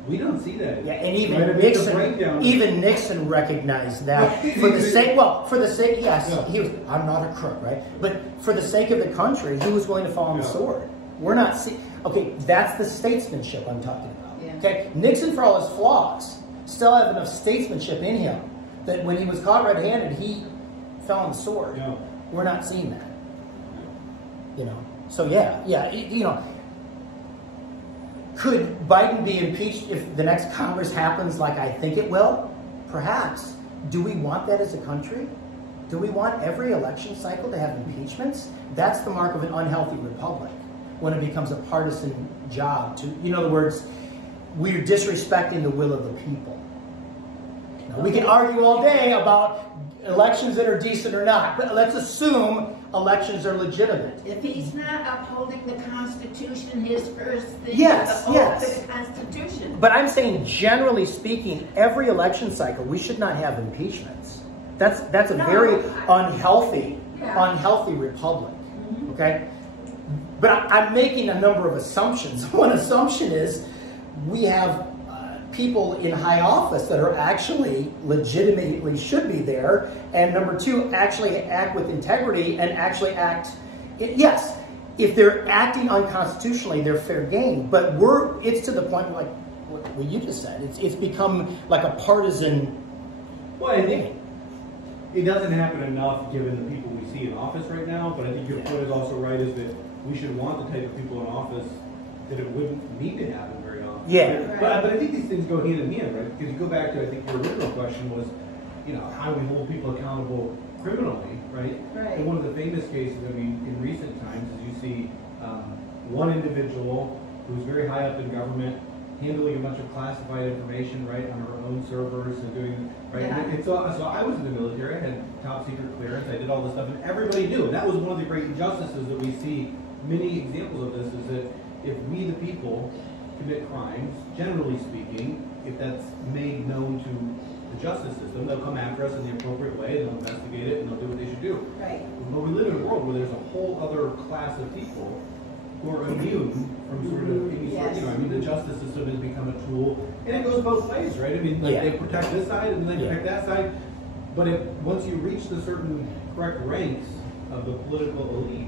We don't see that. Yeah, and even right? Nixon recognized that for the sake, yes, he was, I'm not a crook, right? But for the sake of the country, he was willing to fall on the sword. We're not okay, that's the statesmanship I'm talking about. Yeah. Okay, Nixon, for all his flaws, still had enough statesmanship in him that when he was caught red-handed, he fell on the sword. Yeah. We're not seeing that. You know, so you know, could Biden be impeached if the next Congress happens like I think it will? Perhaps. Do we want that as a country? Do we want every election cycle to have impeachments? That's the mark of an unhealthy republic, when it becomes a partisan job to, in other words, we're disrespecting the will of the people. Now, we can argue all day about elections that are decent or not, but let's assume elections are legitimate. If he's not upholding the Constitution, his first thing Yes, is uphold yes. the Constitution. But I'm saying, generally speaking, every election cycle, we should not have impeachments. That's a very unhealthy republic, okay? But I'm making a number of assumptions. One assumption is we have people in high office that are actually legitimately should be there, and number two, actually act with integrity and actually act. Yes, if they're acting unconstitutionally, they're fair game. But it's to the point like what you just said. It's become like a partisan. Well, I think it doesn't happen enough given the people we see in office right now. But I think your point is also right. Is that we should want the type of people in office that it wouldn't need to happen very often. Yeah. But I think these things go hand in hand, right? Because you go back to, I think your original question was, you know, how do we hold people accountable criminally, right? Right. And one of the famous cases, I mean, in recent times, is you see one individual who's very high up in government handling a bunch of classified information, right, on her own servers and doing, right? Yeah. And so I was in the military, I had top secret clearance, I did all this stuff, and everybody knew. And that was one of the great injustices that we see. Many examples of this is that if we, the people, commit crimes, generally speaking, if that's made known to the justice system, they'll come after us in the appropriate way, they'll investigate it, and they'll do what they should do. Right. But we live in a world where there's a whole other class of people who are immune from sort of any sort, you know, I mean, the justice system has become a tool, and it goes both ways, right? I mean, like they protect this side and then they protect that side, but once you reach the certain correct ranks of the political elite,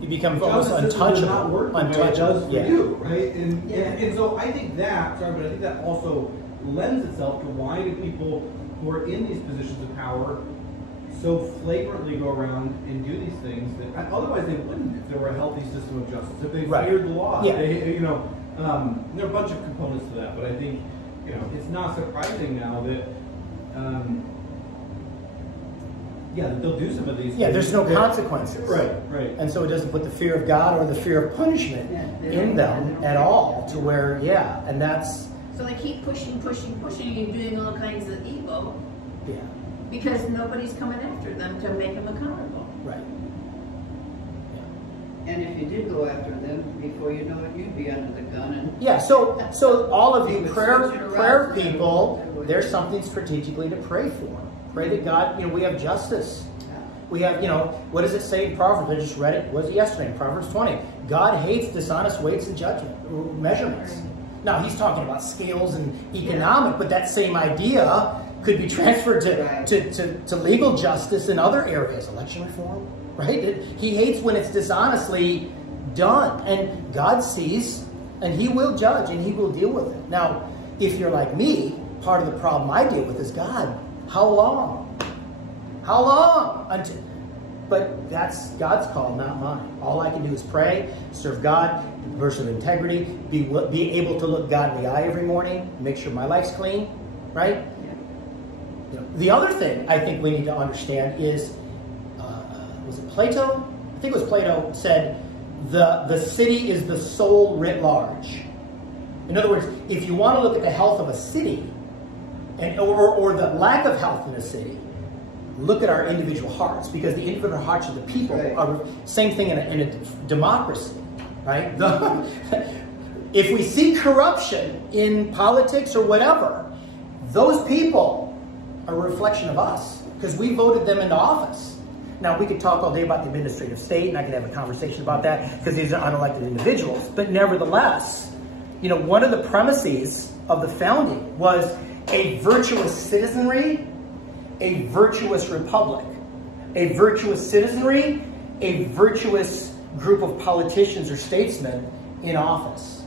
You become almost untouchable. Not work the way it does for you, right? And so I think that, but I think that also lends itself to why do people who are in these positions of power so flagrantly go around and do these things that otherwise they wouldn't if there were a healthy system of justice. If they feared the law, they, you know, there are a bunch of components to that. But I think, you know, it's not surprising now that. That they'll do some of these things. Yeah, there's no consequences. Right. And so it doesn't put the fear of God or the fear of punishment in them at all to where, and that's... So they keep pushing and doing all kinds of evil. Yeah. Because nobody's coming after them to make them accountable. Right. And if you did go after them, before you know it, you'd be under the gun. And Yeah, so all of you Switch it prayer around. people, there's something strategically to pray for. Pray that God, we have justice. We have, what does it say in Proverbs? I just read it. Was it yesterday in Proverbs 20? God hates dishonest weights and measurements. Now, he's talking about scales and economic, but that same idea could be transferred to legal justice in other areas, election reform, right? He hates when it's dishonestly done. And God sees, and he will judge, and he will deal with it. Now, if you're like me, part of the problem I deal with is, God, how long? How long? But that's God's call, not mine. All I can do is pray, serve God, person of integrity, be able to look God in the eye every morning, make sure my life's clean, right? Yeah. The other thing I think we need to understand is, was it Plato? I think it was Plato said, the city is the soul writ large. In other words, if you want to look at the health of a city, or the lack of health in a city, look at our individual hearts, because the individual hearts of the people are same thing in a democracy, right? If we see corruption in politics or whatever, those people are a reflection of us, because we voted them into office. Now, we could talk all day about the administrative state, and I could have a conversation about that, because these are unelected individuals. But nevertheless, one of the premises of the founding was a virtuous citizenry, a virtuous republic. A virtuous citizenry, a virtuous group of politicians or statesmen in office.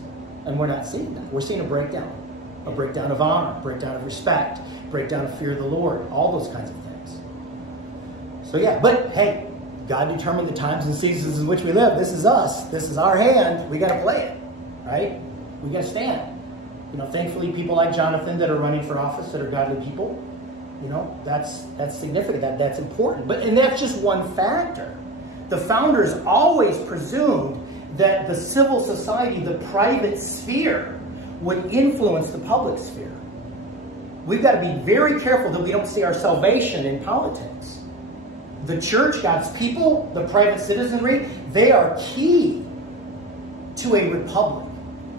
And we're not seeing that. We're seeing a breakdown of honor, breakdown of respect, breakdown of fear of the Lord, all those kinds of things. So yeah, but hey, God determined the times and seasons in which we live. This is us. This is our hand. We got to play it, right? We got to stand. Thankfully, people like Jonathan that are running for office that are godly people, that's significant. That's important. And that's just one factor. The founders always presumed that the civil society, the private sphere, would influence the public sphere. We've got to be very careful that we don't see our salvation in politics. The church, God's people, the private citizenry, they are key to a republic.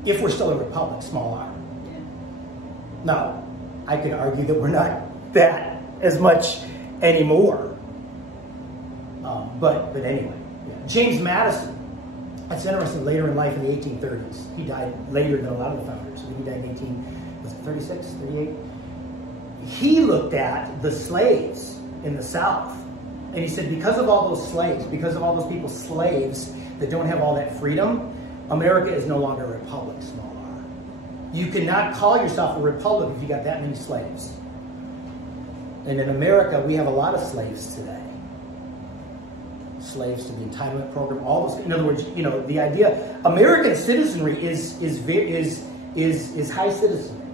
If we're still a republic, small r. Now, I could argue that we're not that as much anymore. But anyway. Yeah. James Madison, that's interesting, later in life in the 1830s. He died later than a lot of the founders. I think he died in 36, 38? He looked at the slaves in the South. And he said, because of all those slaves, because of all those people, slaves, that don't have all that freedom, America is no longer a republic, small r. You cannot call yourself a republic if you got that many slaves. And in America, we have a lot of slaves today. Slaves to the entitlement program, all those. In other words, the idea, American citizenry is high citizenry.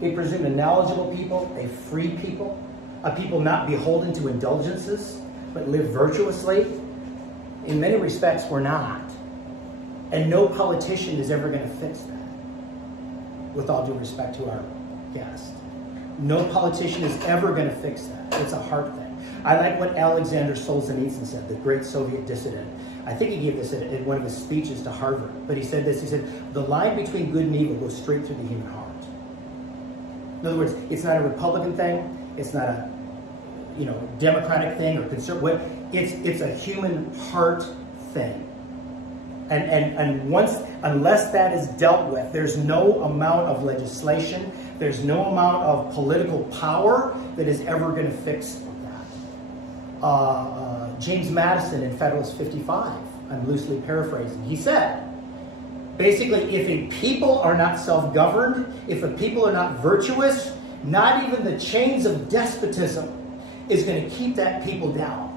They presume a knowledgeable people, a free people, a people not beholden to indulgences, but live virtuously. In many respects, we're not. And no politician is ever going to fix that, with all due respect to our guest. No politician is ever going to fix that. It's a heart thing. I like what Alexander Solzhenitsyn said, the great Soviet dissident. I think he gave this in one of his speeches to Harvard. But he said this, he said, the line between good and evil goes straight through the human heart. In other words, it's not a Republican thing. It's not a Democratic thing or conservative. It's a human heart thing. And unless that is dealt with, there's no amount of legislation, there's no amount of political power that is ever going to fix that. James Madison in Federalist 55, I'm loosely paraphrasing, he said, basically, if a people are not self-governed, if a people are not virtuous, not even the chains of despotism is going to keep that people down.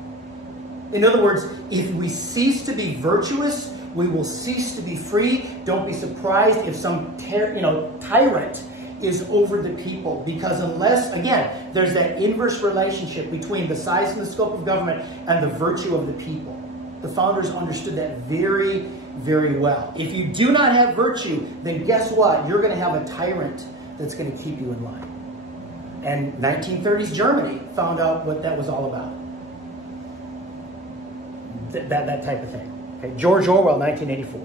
In other words, if we cease to be virtuous, we will cease to be free. Don't be surprised if some tyrant is over the people. Because unless, again, there's that inverse relationship between the size and the scope of government and the virtue of the people. The founders understood that very, very well. If you do not have virtue, then guess what? You're going to have a tyrant that's going to keep you in line. And 1930s Germany found out what that was all about. That type of thing. Okay, George Orwell, 1984.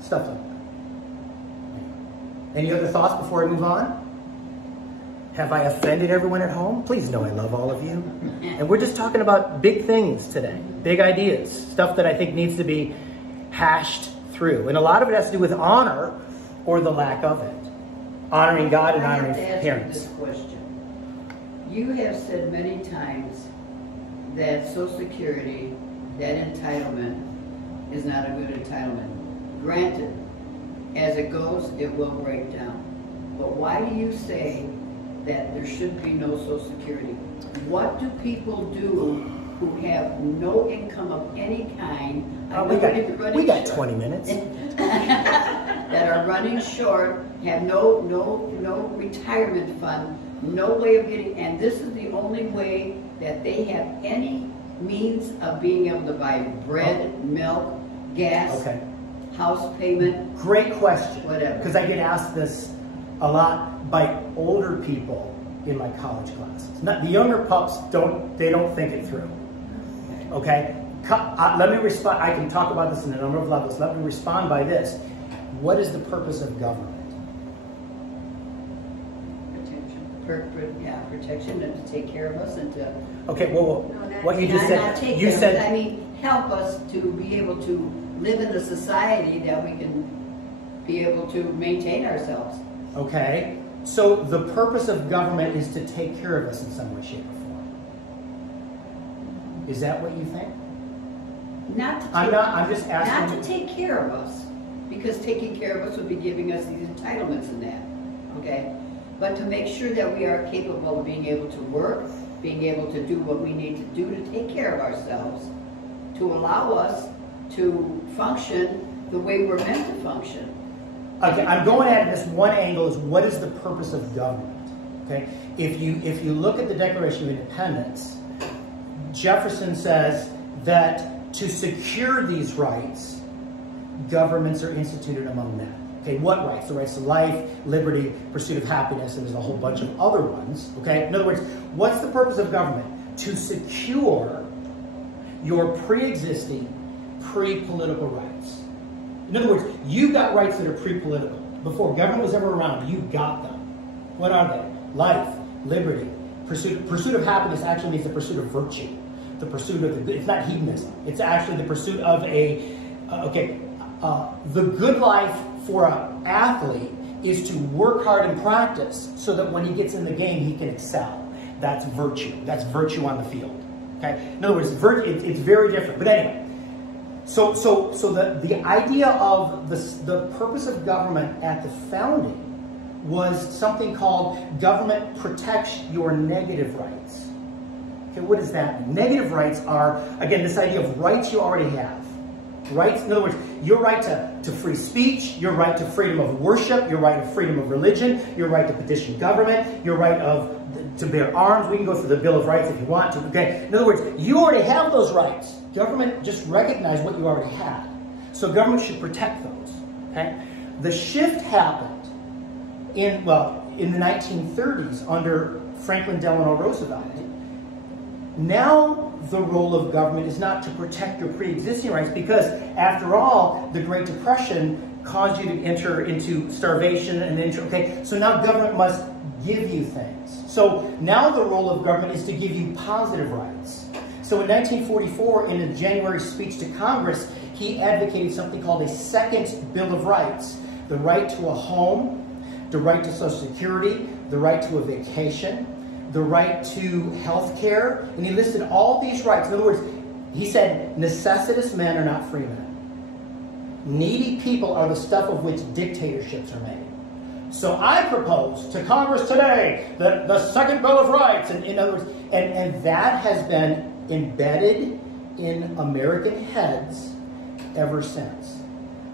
Stuff like that. Any other thoughts before I move on? Have I offended everyone at home? Please know I love all of you. And we're just talking about big things today, big ideas, stuff that I think needs to be hashed through. And a lot of it has to do with honor or the lack of it. Honoring God and honoring parents. This question. You have said many times that Social Security, that entitlement, is not a good entitlement. Granted, as it goes, it will break down. But why do you say that there should be no Social Security? What do people do who have no income of any kind? We got 20 minutes. That are running short, have no retirement fund, no way of getting, and this is the only way that they have any means of being able to buy bread, milk, gas, house payment. Great question. Whatever. Because I get asked this a lot by older people in my college classes. The younger pups don't think it through. Okay? Let me respond. I can talk about this in a number of levels. Let me respond by this. What is the purpose of government? Protection and to take care of us and to... Okay, well, what you just said... You said... I mean, help us to be able to live in a society that we can be able to maintain ourselves. Okay, so the purpose of government is to take care of us in some way, shape, or form. Is that what you think? I'm just asking. Not to take care of us, because taking care of us would be giving us these entitlements and that, okay? But to make sure that we are capable of being able to work, being able to do what we need to do to take care of ourselves, to allow us to function the way we're meant to function. Okay, I'm going at this one angle is what is the purpose of government? Okay, if you look at the Declaration of Independence, Jefferson says that to secure these rights, governments are instituted among men. Okay, what rights? The rights to life, liberty, pursuit of happiness, and there's a whole bunch of other ones. Okay, in other words, what's the purpose of government? To secure your pre-existing, pre-political rights. In other words, you got rights that are pre-political. Before government was ever around, you got them. What are they? Life, liberty, pursuit of happiness actually means the pursuit of virtue. The pursuit of the good. It's not hedonism. It's actually the pursuit of the good life for an athlete is to work hard and practice so that when he gets in the game, he can excel. That's virtue. That's virtue on the field. Okay? In other words, it's very different. But anyway, so the idea of the purpose of government at the founding was something called government protects your negative rights. Okay, what does that mean? Negative rights are, again, this idea of rights you already have. Rights, in other words, your right to free speech, your right to freedom of worship, your right to freedom of religion, your right to petition government, your right to bear arms. We can go through the Bill of Rights if you want to. Okay? In other words, you already have those rights. Government just recognized what you already had. So government should protect those. Okay? The shift happened in the 1930s under Franklin Delano Roosevelt. Now the role of government is not to protect your pre-existing rights because, after all, the Great Depression caused you to enter into starvation and so now government must give you things. So now the role of government is to give you positive rights. So in 1944, in a January speech to Congress, he advocated something called a second Bill of Rights. The right to a home, the right to Social Security, the right to a vacation, the right to health care, and he listed all these rights. In other words, he said, necessitous men are not free men. Needy people are the stuff of which dictatorships are made. So I propose to Congress today the second Bill of Rights, and in other words, and that has been embedded in American heads ever since.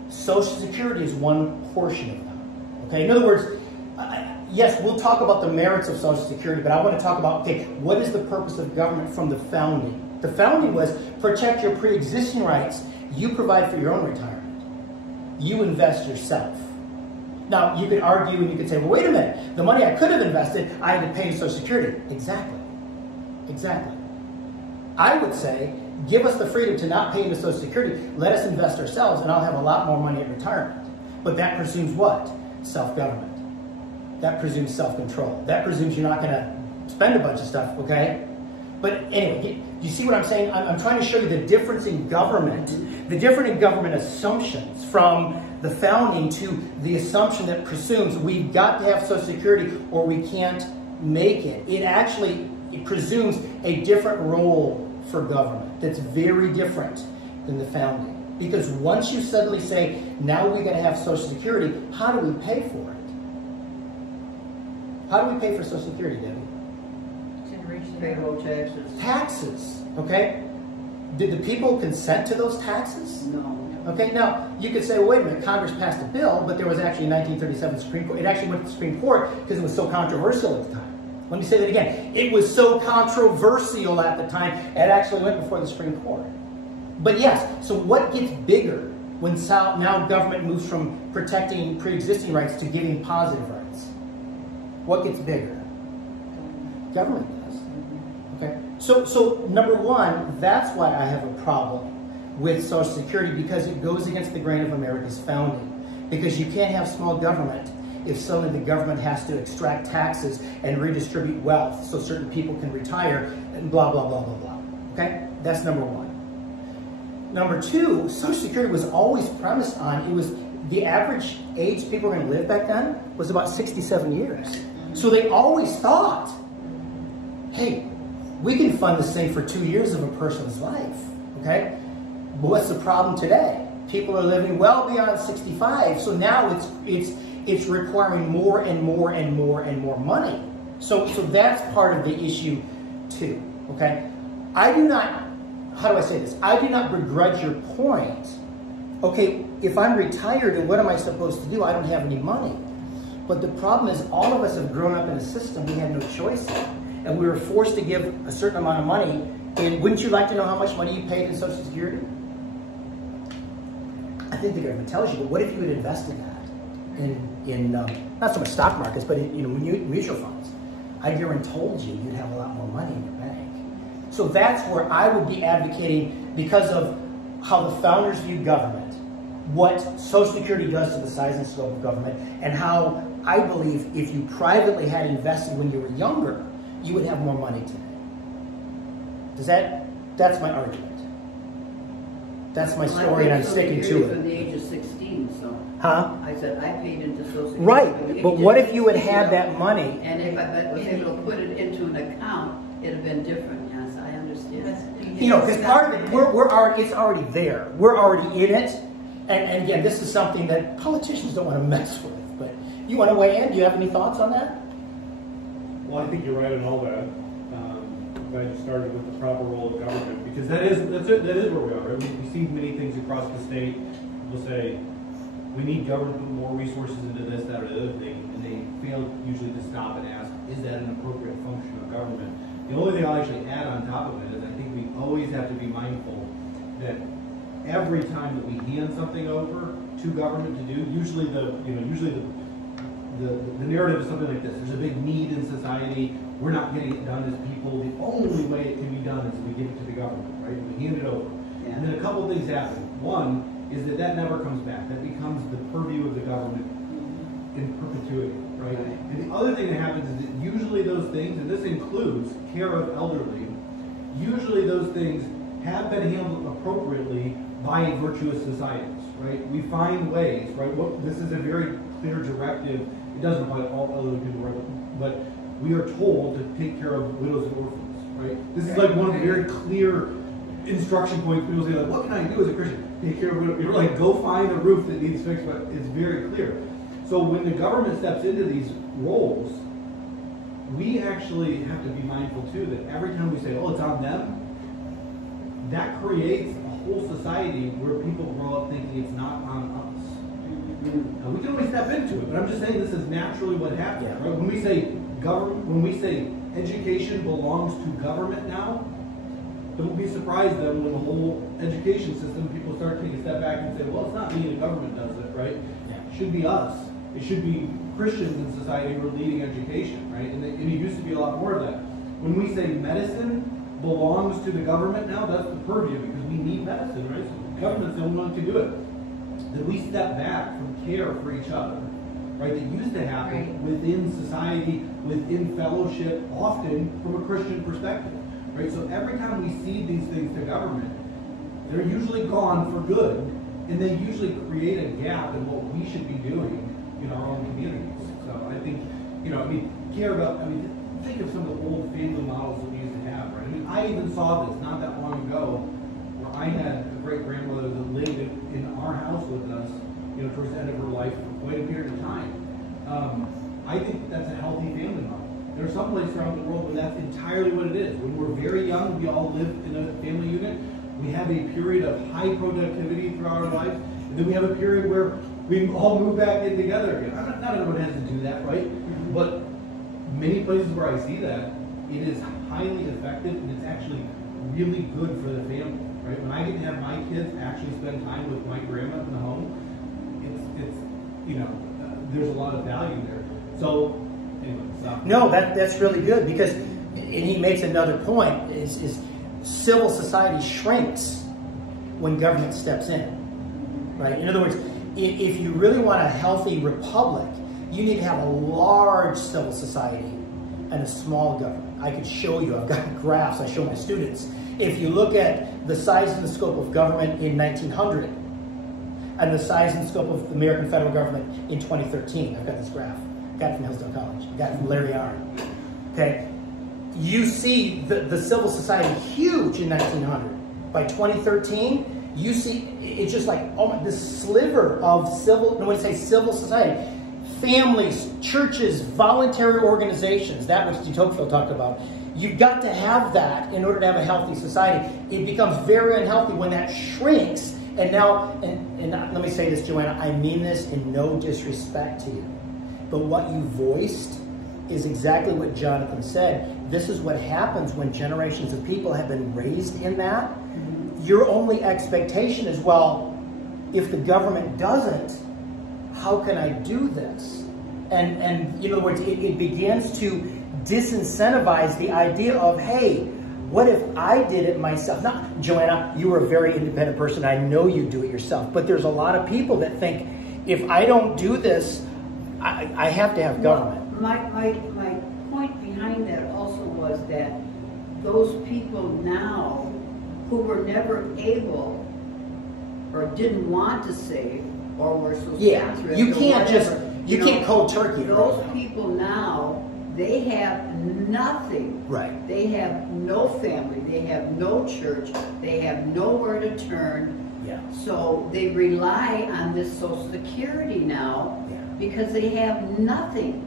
Social Security is one portion of that. Okay, in other words, yes, we'll talk about the merits of Social Security, but I want to talk about, okay, what is the purpose of government from the founding? The founding was protect your pre-existing rights. You provide for your own retirement. You invest yourself. Now, you could argue and you could say, well, wait a minute. The money I could have invested, I had to pay Social Security. Exactly. Exactly. I would say give us the freedom to not pay into Social Security. Let us invest ourselves, and I'll have a lot more money at retirement. But that presumes what? Self-government. That presumes self-control. That presumes you're not going to spend a bunch of stuff, okay? But anyway, do you see what I'm saying? I'm trying to show you the difference in government, the difference in government assumptions from the founding to the assumption that presumes we've got to have Social Security or we can't make it. It presumes a different role for government that's very different than the founding. Because once you suddenly say, now we're going to have Social Security, how do we pay for it? How do we pay for Social Security, Debbie? Payroll taxes. Taxes, okay? Did the people consent to those taxes? No. Okay, now, you could say, well, wait a minute, Congress passed a bill, but there was actually a 1937 Supreme Court. It actually went to the Supreme Court because it was so controversial at the time. Let me say that again. It was so controversial at the time, it actually went before the Supreme Court. But yes, so what gets bigger when now government moves from protecting pre-existing rights to giving positive rights? What gets bigger? Government does. Okay? So number one, that's why I have a problem with Social Security, because it goes against the grain of America's founding. Because you can't have small government if suddenly the government has to extract taxes and redistribute wealth so certain people can retire and blah, blah, blah, blah, blah. Okay? That's number one. Number two, Social Security was always premised on, the average age people were going to live back then was about 67 years. So they always thought, hey, we can fund this thing for 2 years of a person's life, okay? But what's the problem today? People are living well beyond 65, so now it's requiring more and more and more and more money. So that's part of the issue too, okay? I do not, how do I say this? I do not begrudge your point. Okay, if I'm retired and what am I supposed to do? I don't have any money. But the problem is all of us have grown up in a system we had no choice in. And we were forced to give a certain amount of money. And wouldn't you like to know how much money you paid in Social Security? I think the government tells you, but what if you had invested that in not so much stock markets, but in mutual funds? I guarantee told you you'd have a lot more money in your bank. So that's where I would be advocating, because of how the founders viewed government, what Social Security does to the size and scope of government, and how I believe if you privately had invested when you were younger, you would have more money today. That's my argument. That's my story, and I'm sticking to it. From the age of 16, so. Huh? I said I paid into Social Security. Right, but what if you had had that money? And if I was able to put it into an account, it'd have been different. Yes, I understand. You know, because part of it, it's already there. We're already in it. And again, this is something that politicians don't want to mess with. But you want to weigh in? Do you have any thoughts on that? Well, I think you're right on all that. I'm glad you started with the proper role of government, because that is where we are. Right? We see many things across the state. People say we need government to put more resources into this, that, or the other thing, and they fail usually to stop and ask, is that an appropriate function of government? The only thing I'll actually add on top of it is I think we always have to be mindful that every time that we hand something over to government to do, usually the narrative is something like this: there's a big need in society, we're not getting it done as people, the only way it can be done is if we give it to the government, right? We hand it over. Yeah. And then a couple of things happen. One is that never comes back. That becomes the purview of the government in perpetuity, right? And the other thing that happens is that usually those things, and this includes care of elderly, usually those things have been handled appropriately by virtuous societies, right? We find ways, right? This is a very clear directive. It doesn't apply to all elderly people, right? But we are told to take care of widows and orphans, right? This is like one of the very clear instruction points. People say, like, what can I do as a Christian? Take care of widows. You're like, go find a roof that needs fixed, but it's very clear. So when the government steps into these roles, we actually have to be mindful too that every time we say, oh, it's on them, that creates a whole society where people grow up thinking it's not on us. Now, we can only step into it, but I'm just saying this is naturally what happens. Yeah. Right? When we say government, when we say education belongs to government now, don't be surprised then when the whole education system, people start taking a step back and say, well, it's not me, the government does it, right? Yeah. It should be us. It should be Christians in society who are leading education, right? And it used to be a lot more of that. When we say medicine, belongs to the government now, that's the purview, because we need medicine, right? So the government's the only one who can do it. Then we step back from care for each other, right? That used to happen within society, within fellowship, often from a Christian perspective, right? So every time we cede these things to government, they're usually gone for good, and they usually create a gap in what we should be doing in our own communities. So I think, think of some of the old family models that we used to have, right? I mean, I even saw this not that long ago, where I had a great-grandmother that lived in our house with us, towards the end of her life for quite a period of time. I think that's a healthy family model. There are some places around the world where that's entirely what it is. When we're very young, we all live in a family unit. We have a period of high productivity throughout our lives, and then we have a period where we all move back in together again. Not everyone has to do that, right? But many places where I see that, it is highly effective, and it's actually really good for the family, right? When I get to have my kids actually spend time with my grandma in the home, there's a lot of value there. So, anyway, stop. No, that's really good, because, and he makes another point, is civil society shrinks when government steps in, right? In other words, if you really want a healthy republic, you need to have a large civil society and a small government. I could show you, I've got graphs I show my students. If you look at the size and the scope of government in 1900 and the size and scope of the American federal government in 2013, I've got this graph. I got it from Hillsdale College. I got it from Larry Arnn. Okay? You see the civil society huge in 1900. By 2013, you see it's just like this sliver of civil society. Families, churches, voluntary organizations, that which de Tocqueville talked about. You've got to have that in order to have a healthy society. It becomes very unhealthy when that shrinks. And now, and let me say this, Joanna, I mean this in no disrespect to you. But what you voiced is exactly what Jonathan said. This is what happens when generations of people have been raised in that. Your only expectation is, well, if the government doesn't, how can I do this? And in other words, it begins to disincentivize the idea of, hey, what if I did it myself? Now, Joanna, you are a very independent person. I know you do it yourself. But there's a lot of people that think, if I don't do this, I have to have government. My point behind that also was that those people now who were never able or didn't want to save or were so sensitive, you can't cold turkey. Those people now, they have nothing. Right. They have no family. They have no church. They have nowhere to turn. Yeah. So they rely on this Social Security now because they have nothing.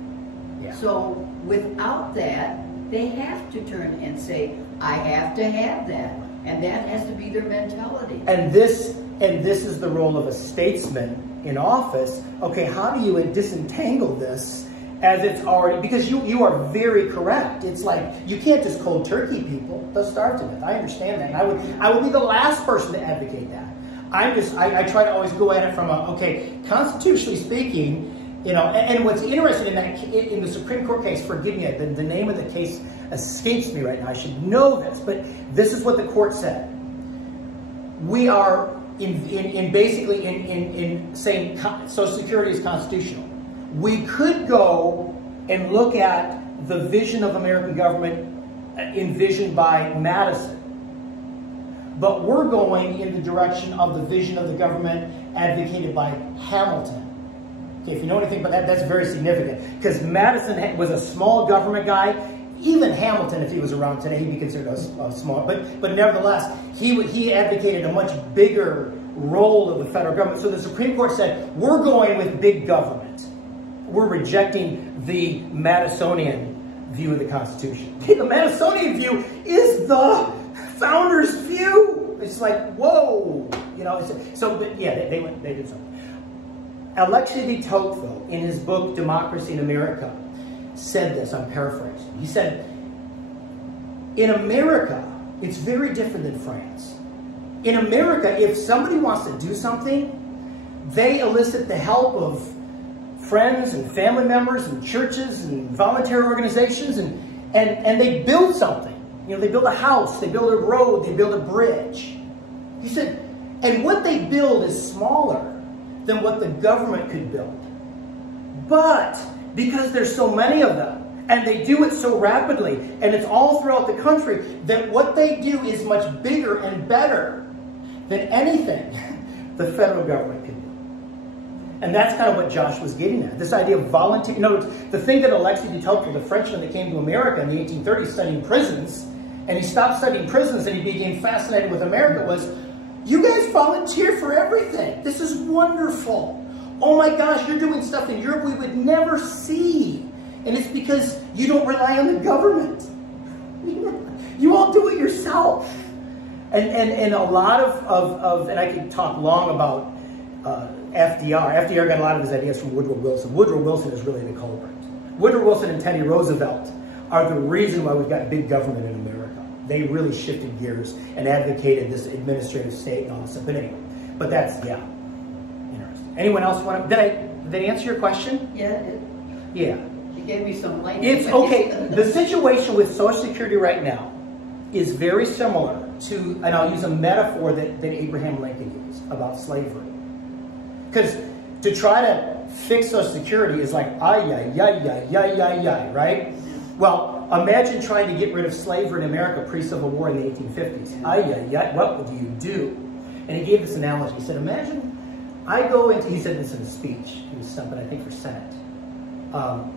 Yeah. So without that, they have to turn and say, I have to have that. And that has to be their mentality. And this is the role of a statesman in office. Okay, how do you disentangle this as it's already, because you are very correct. It's like, you can't just cold turkey people. They'll starve to death. I understand that. And I would be the last person to advocate that. I try to always go at it from constitutionally speaking, and what's interesting in the Supreme Court case, forgive me, the name of the case escapes me right now. I should know this, but this is what the court said. We are basically saying Social Security is constitutional. We could go and look at the vision of American government envisioned by Madison, but we're going in the direction of the vision of the government advocated by Hamilton. Okay, if you know anything about that, that's very significant, because Madison was a small government guy. Even Hamilton, if he was around today, he'd be considered a small, but nevertheless, he advocated a much bigger role of the federal government. So the Supreme Court said, we're going with big government. We're rejecting the Madisonian view of the Constitution. The Madisonian view is the founders' view. It's like, whoa, but they did something. Alexis de Tocqueville, in his book Democracy in America, said this, I'm paraphrasing. He said, in America, it's very different than France. In America, if somebody wants to do something, they elicit the help of friends and family members and churches and voluntary organizations, and they build something. You know, they build a house, they build a road, they build a bridge. He said, and what they build is smaller than what the government could build. But because there's so many of them, and they do it so rapidly, and it's all throughout the country, that what they do is much bigger and better than anything the federal government could do. And that's kind of what Josh was getting at. This idea of volunteer. You know, the thing that Alexis de Tocqueville, the Frenchman that came to America in the 1830s studying prisons, and he stopped studying prisons and he became fascinated with America, was, you guys volunteer for everything. This is wonderful. Oh my gosh, you're doing stuff in Europe we would never see. And it's because you don't rely on the government. You all do it yourself. And a lot of and I could talk long about FDR. FDR got a lot of his ideas from Woodrow Wilson. Woodrow Wilson is really the culprit. Woodrow Wilson and Teddy Roosevelt are the reason why we've got big government in America. They really shifted gears and advocated this administrative state and all this stuff. But anyway, but that's, yeah, interesting. Anyone else want to, did I answer your question? Yeah. Yeah. You gave me some light. It's okay. The situation with Social Security right now is very similar to, and I'll use a metaphor that Abraham Lincoln used about slavery. Because to try to fix Social Security is like, right? Well, imagine trying to get rid of slavery in America pre-Civil War in the 1850s. What would you do? And he gave this analogy. He said, imagine I go into, he said this in a speech. He was something, I think, for Senate.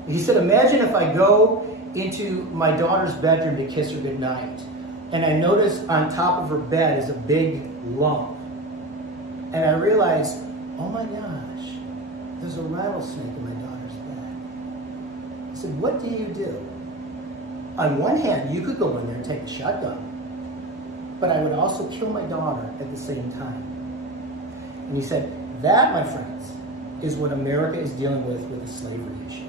He said, imagine if I go into my daughter's bedroom to kiss her goodnight, and I notice on top of her bed is a big lump. And I realize, oh my gosh, there's a rattlesnake in my daughter's bed. I said, what do you do? On one hand, you could go in there and take a shotgun, but I would also kill my daughter at the same time. And he said, that, my friends, is what America is dealing with the slavery issue.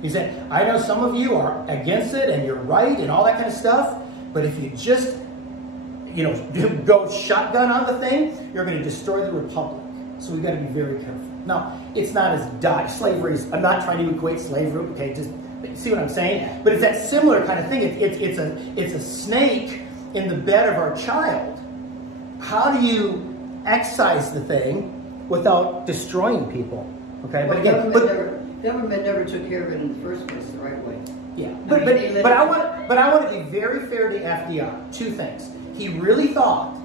He said, I know some of you are against it and you're right and all that kind of stuff, but if you just, go shotgun on the thing, you're going to destroy the republic. So we've got to be very careful. Now, it's not as slavery. I'm not trying to equate slavery. Okay, just see what I'm saying? But it's that similar kind of thing. It's a snake in the bed of our child. How do you excise the thing without destroying people? Okay, but again, government never took care of it in the first place the right way. Yeah, but I want to be very fair to FDR. Two things. He really thought,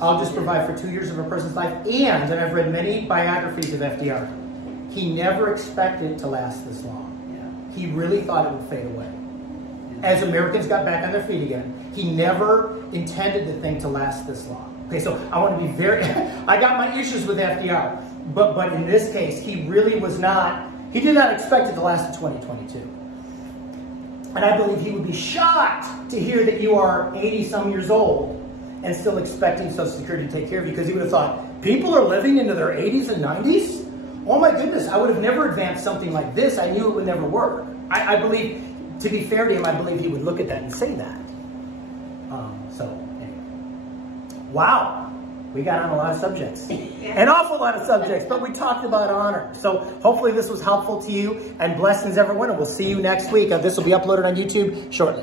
I'll just provide for 2 years of a person's life, and I've read many biographies of FDR, he never expected it to last this long. Yeah. He really thought it would fade away. Yeah. As Americans got back on their feet again, he never intended the thing to last this long. Okay, so I want to be very, I got my issues with FDR, but in this case, he really was not, he did not expect it to last to 2022. And I believe he would be shocked to hear that you are 80-some years old and still expecting Social Security to take care of you, because he would have thought, people are living into their 80s and 90s? Oh my goodness, I would have never advanced something like this. I knew it would never work. I believe, to be fair to him, I believe he would look at that and say that. Anyway. Wow. We got on a lot of subjects. An awful lot of subjects, but we talked about honor. So hopefully this was helpful to you, and blessings everyone, and we'll see you next week. This will be uploaded on YouTube shortly.